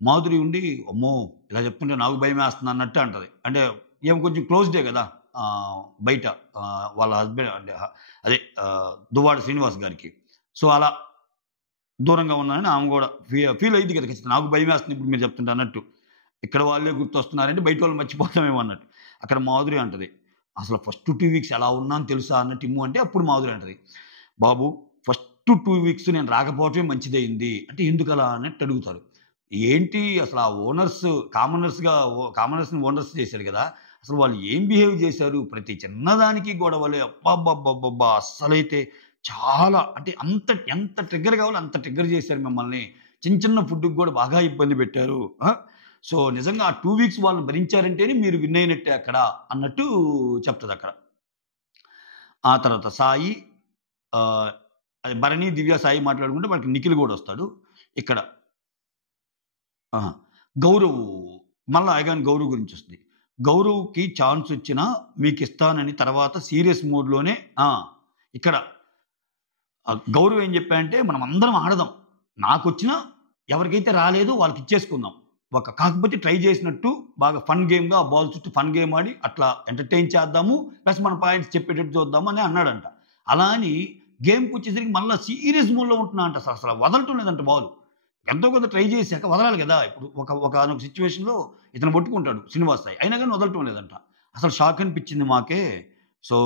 మాధురి ఉండి అమ్మో! ఇలా చెప్తుంటే నాకు భయమేస్తుంది అన్నట్టు అంటది. అంటే ఈమె కొంచెం క్లోజ్డే గదా! బయట వాళ్ళ హస్బెండ్ అంటే అదే దువ్వాడ శ్రీనివాస్ గారికి. సో, అలా దూరంగా ఉన్నానని ఆమె గూడా ఫీల్ అయ్యిద్ది కదా! ఖచ్చితంగా. నాకు భయమేస్తుంది ఇప్పుడు మీరు చెప్తుంటే అన్నట్టు. ఇక్కడ వాళ్ళే గుర్తొస్తున్నారంటే బయట వాళ్ళు మర్చిపోతామేమో అన్నట్టు. అక్కడ మాధురి అంటది. అసలు ఫస్ట్ 2 వీక్స్ ఎలా ఉన్నాను తెలుసా అన్నట్టు ఇమ్ము అంటే అప్పుడు మాధురి అంటది. బాబు ఫస్ట్ 2 వీక్స్ నేను రాకపోవటమే మంచిదయింది. అంటే ఎందుకలా అన్నట్టు అడుగుతారు. ఏంటి అసలు ఆ కామనర్స్‌ని ఓనర్స్ చేశారు గదా! అసలు వాళ్ళు ఏం బిహేవ్ చేశారు? ప్రతి చిన్నదానికి గొడవలే. అబ్బబ్బబ్బబ్బబ్బా! అస్సలైతే చాలా అంటే ఎంత ట్రిగ్గర్ కావాలో అంత ట్రిగ్గర్ చేశారు మిమ్మల్ని. చిన్న ఫుడ్‌కి గూడా బాగా ఇబ్బంది పెట్టారు. సో, నిజంగా ఆ 2 వీక్స్ వాళ్ళని భరించారంటేనే మీరు విన్ అయినట్టే అక్కడ అన్నట్టు చెప్తదక్కడ. ఆ తర్వాత సాయి అది భరణి, దివ్య, సాయి మాట్లాడుకుంటే మనకి నిఖిల్ గూడా వస్తాడు. ఇక్కడ ఆహా! గౌరవ్ మళ్ళా అగైన్ గౌరవ్ గురించొస్తుంది. గౌరవ్‌కి ఛాన్సొచ్చినా మీకిస్తానని తర్వాత సీరియస్ మోడ్‌లోనే ఇక్కడ గౌరవ్ ఏం చెప్పాడంటే మనమందరం ఆడదాం. నాకొచ్చినా ఎవరికైతే రాలేదో వాళ్ళకిచ్చేసుకుందాం. కాకపోతే ట్రై చేసినట్టు బాగా ఫన్ గేమ్‌గా ఆ బాల్ చుట్టూ ఫన్ గేమ్ ఆడి అట్లా ఎంటర్‌టైన్ చేద్దాము. ప్లస్ మన పాయింట్స్ చెప్పేటట్టు చూద్దాము అని అన్నాడంట. అలా అని గేమ్‌కొచ్చేసరికి మళ్ళా సీరియస్ మోడ్‌లో ఉంటున్నా అంట. అసలు వదలటం లేదంట బాలు. ఎంతో కొంత ట్రై చేశాక వదలాలి గదా! ఇప్పుడు ఒకానొక సిట్యుయేషన్‌లో ఇతను పట్టుకుంటాడు శ్రీనివాస్ సాయి. అయినా గాని వదలటం లేదంట. అసలు షాక్ అనిపించింది మాకే. సో,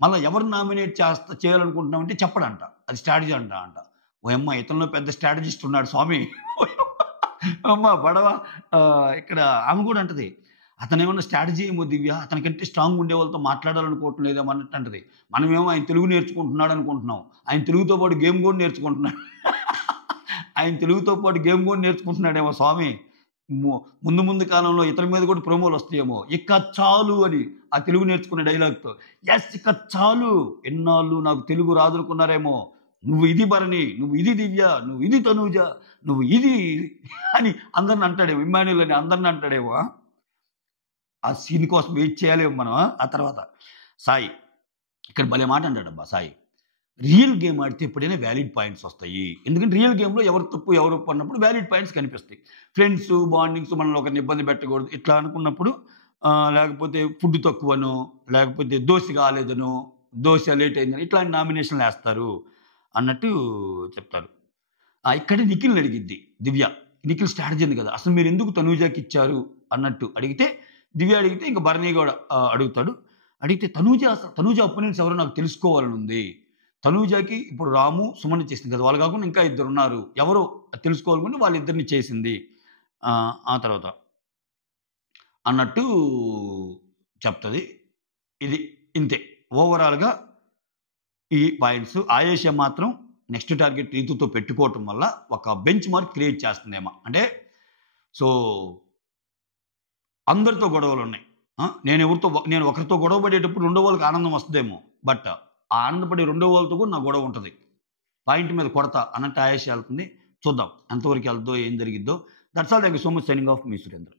మళ్ళా ఎవరు నామినేట్ చేయాలనుకుంటున్నామంటే చెప్పడంట. అది స్ట్రాటజీ అంట. ఓయమ్మ! ఇతనిలో పెద్ద స్ట్రాటజిస్ట్ ఉన్నాడు స్వామి. అమ్మ పడవ ఇక్కడ ఆమె గూడా అంటది. అతనేమన్నా స్ట్రాటజీ ఏమో దివ్య. అతనికంటే స్ట్రాంగ్ ఉండే వాళ్ళతో మాట్లాడాలనుకోవటం లేదేమో అన్నట్టు అంటది. మనమేమో ఆయన తెలుగు నేర్చుకుంటున్నాడు అనుకుంటున్నాం. ఆయన తెలుగుతో పాటు గేమ్ గూడా నేర్చుకుంటున్నాడు. ఆయన తెలుగుతో పాటు గేమ్ గూడా నేర్చుకుంటున్నాడేమో స్వామి. ముందు కాలంలో ఇతని మీద కూడా ప్రోమోలొస్తాయేమో. ఇక చాలు అని ఆ తెలుగు నేర్చుకునే డైలాగ్‌తో. యెస్ ఇక చాలు. ఎన్నాళ్ళు నాకు తెలుగు రాదనుకున్నారేమో. నువ్వు ఇది భరణి, నువ్వు ఇది దివ్య, నువ్వు ఇది తనూజ, నువ్వు ఇది అని అందరిని అంటాడేమో. ఇమ్మాన్యుయల్ అని అందరిని అంటాడేమో. ఆ సీన్ కోసం వెయిట్ చేయాలేమో మనం. ఆ తర్వాత సాయి. ఇక్కడ భలే మాట అంటాడబ్బా సాయి. రియల్ గేమ్ ఆడితే ఎప్పుడైనా వాలిడ్ పాయింట్స్ వస్తాయి. ఎందుకంటే రియల్ గేమ్‌లో ఎవరు తప్పు, ఎవరు ఒప్పు అన్నప్పుడు వాలిడ్ పాయింట్స్ కనిపిస్తాయి. ఫ్రెండ్స్, బాండింగ్స్ మనల్ని ఒకరిని ఇబ్బంది పెట్టకూడదు. ఇట్లా అనుకున్నప్పుడు లేకపోతే ఫుడ్ తక్కువనో, లేకపోతే దోస కాలేదనో, దోస లేట్ అయిందని ఇట్లాంటి నామినేషన్‌లేస్తారు అన్నట్టు చెప్తారు. ఇక్కడే నిఖిల్‌ని అడిగిద్ది దివ్య. నిఖిల్ స్ట్రాటజీ ఉంది కదా! అసలు మీరెందుకు తనూజకిచ్చారు అన్నట్టు అడిగితే, దివ్య అడిగితే ఇంక భరణి గూడా అడుగుతాడు. అడిగితే తనూజ అపోనెంట్స్ ఎవరో నాకు తెలుసుకోవాలనుంది. తనూజకి ఇప్పుడు రాము, సుమన్ చేసింది కదా! వాళ్ళు కాకుండా ఇంకా ఇద్దరున్నారు. ఎవరో తెలుసుకోవాలనుకుంటే వాళ్ళిద్దరిని చేసింది. ఆ తర్వాత అన్నట్టు చెప్తది. ఇది ఇంతే. ఓవరాల్‌గా ఈ పాయింట్స్. ఆయేషా మాత్రం నెక్స్ట్ టార్గెట్ రీతుతో పెట్టుకోవటం వల్ల ఒక బెంచ్ మార్క్ క్రియేట్ చేస్తుందేమో. అంటే సో, అందరితో గొడవలున్నాయి. నేను ఒకరితో గొడవ పడేటప్పుడు రెండో వాళ్ళకి ఆనందం వస్తదేమో. బట్ ఆ ఆనందపడే రెండో వాళ్ళతో కూడా నా గొడవ ఉంటది. పాయింట్ మీద కొడతా అన్నట్టు ఆయేషా ఎళ్తుంది. చూద్దాం ఎంతవరకు ఎళ్తదో, ఏం జరిగిద్దో. That's all. Thank you so much. Signing off మీ సురేంద్ర.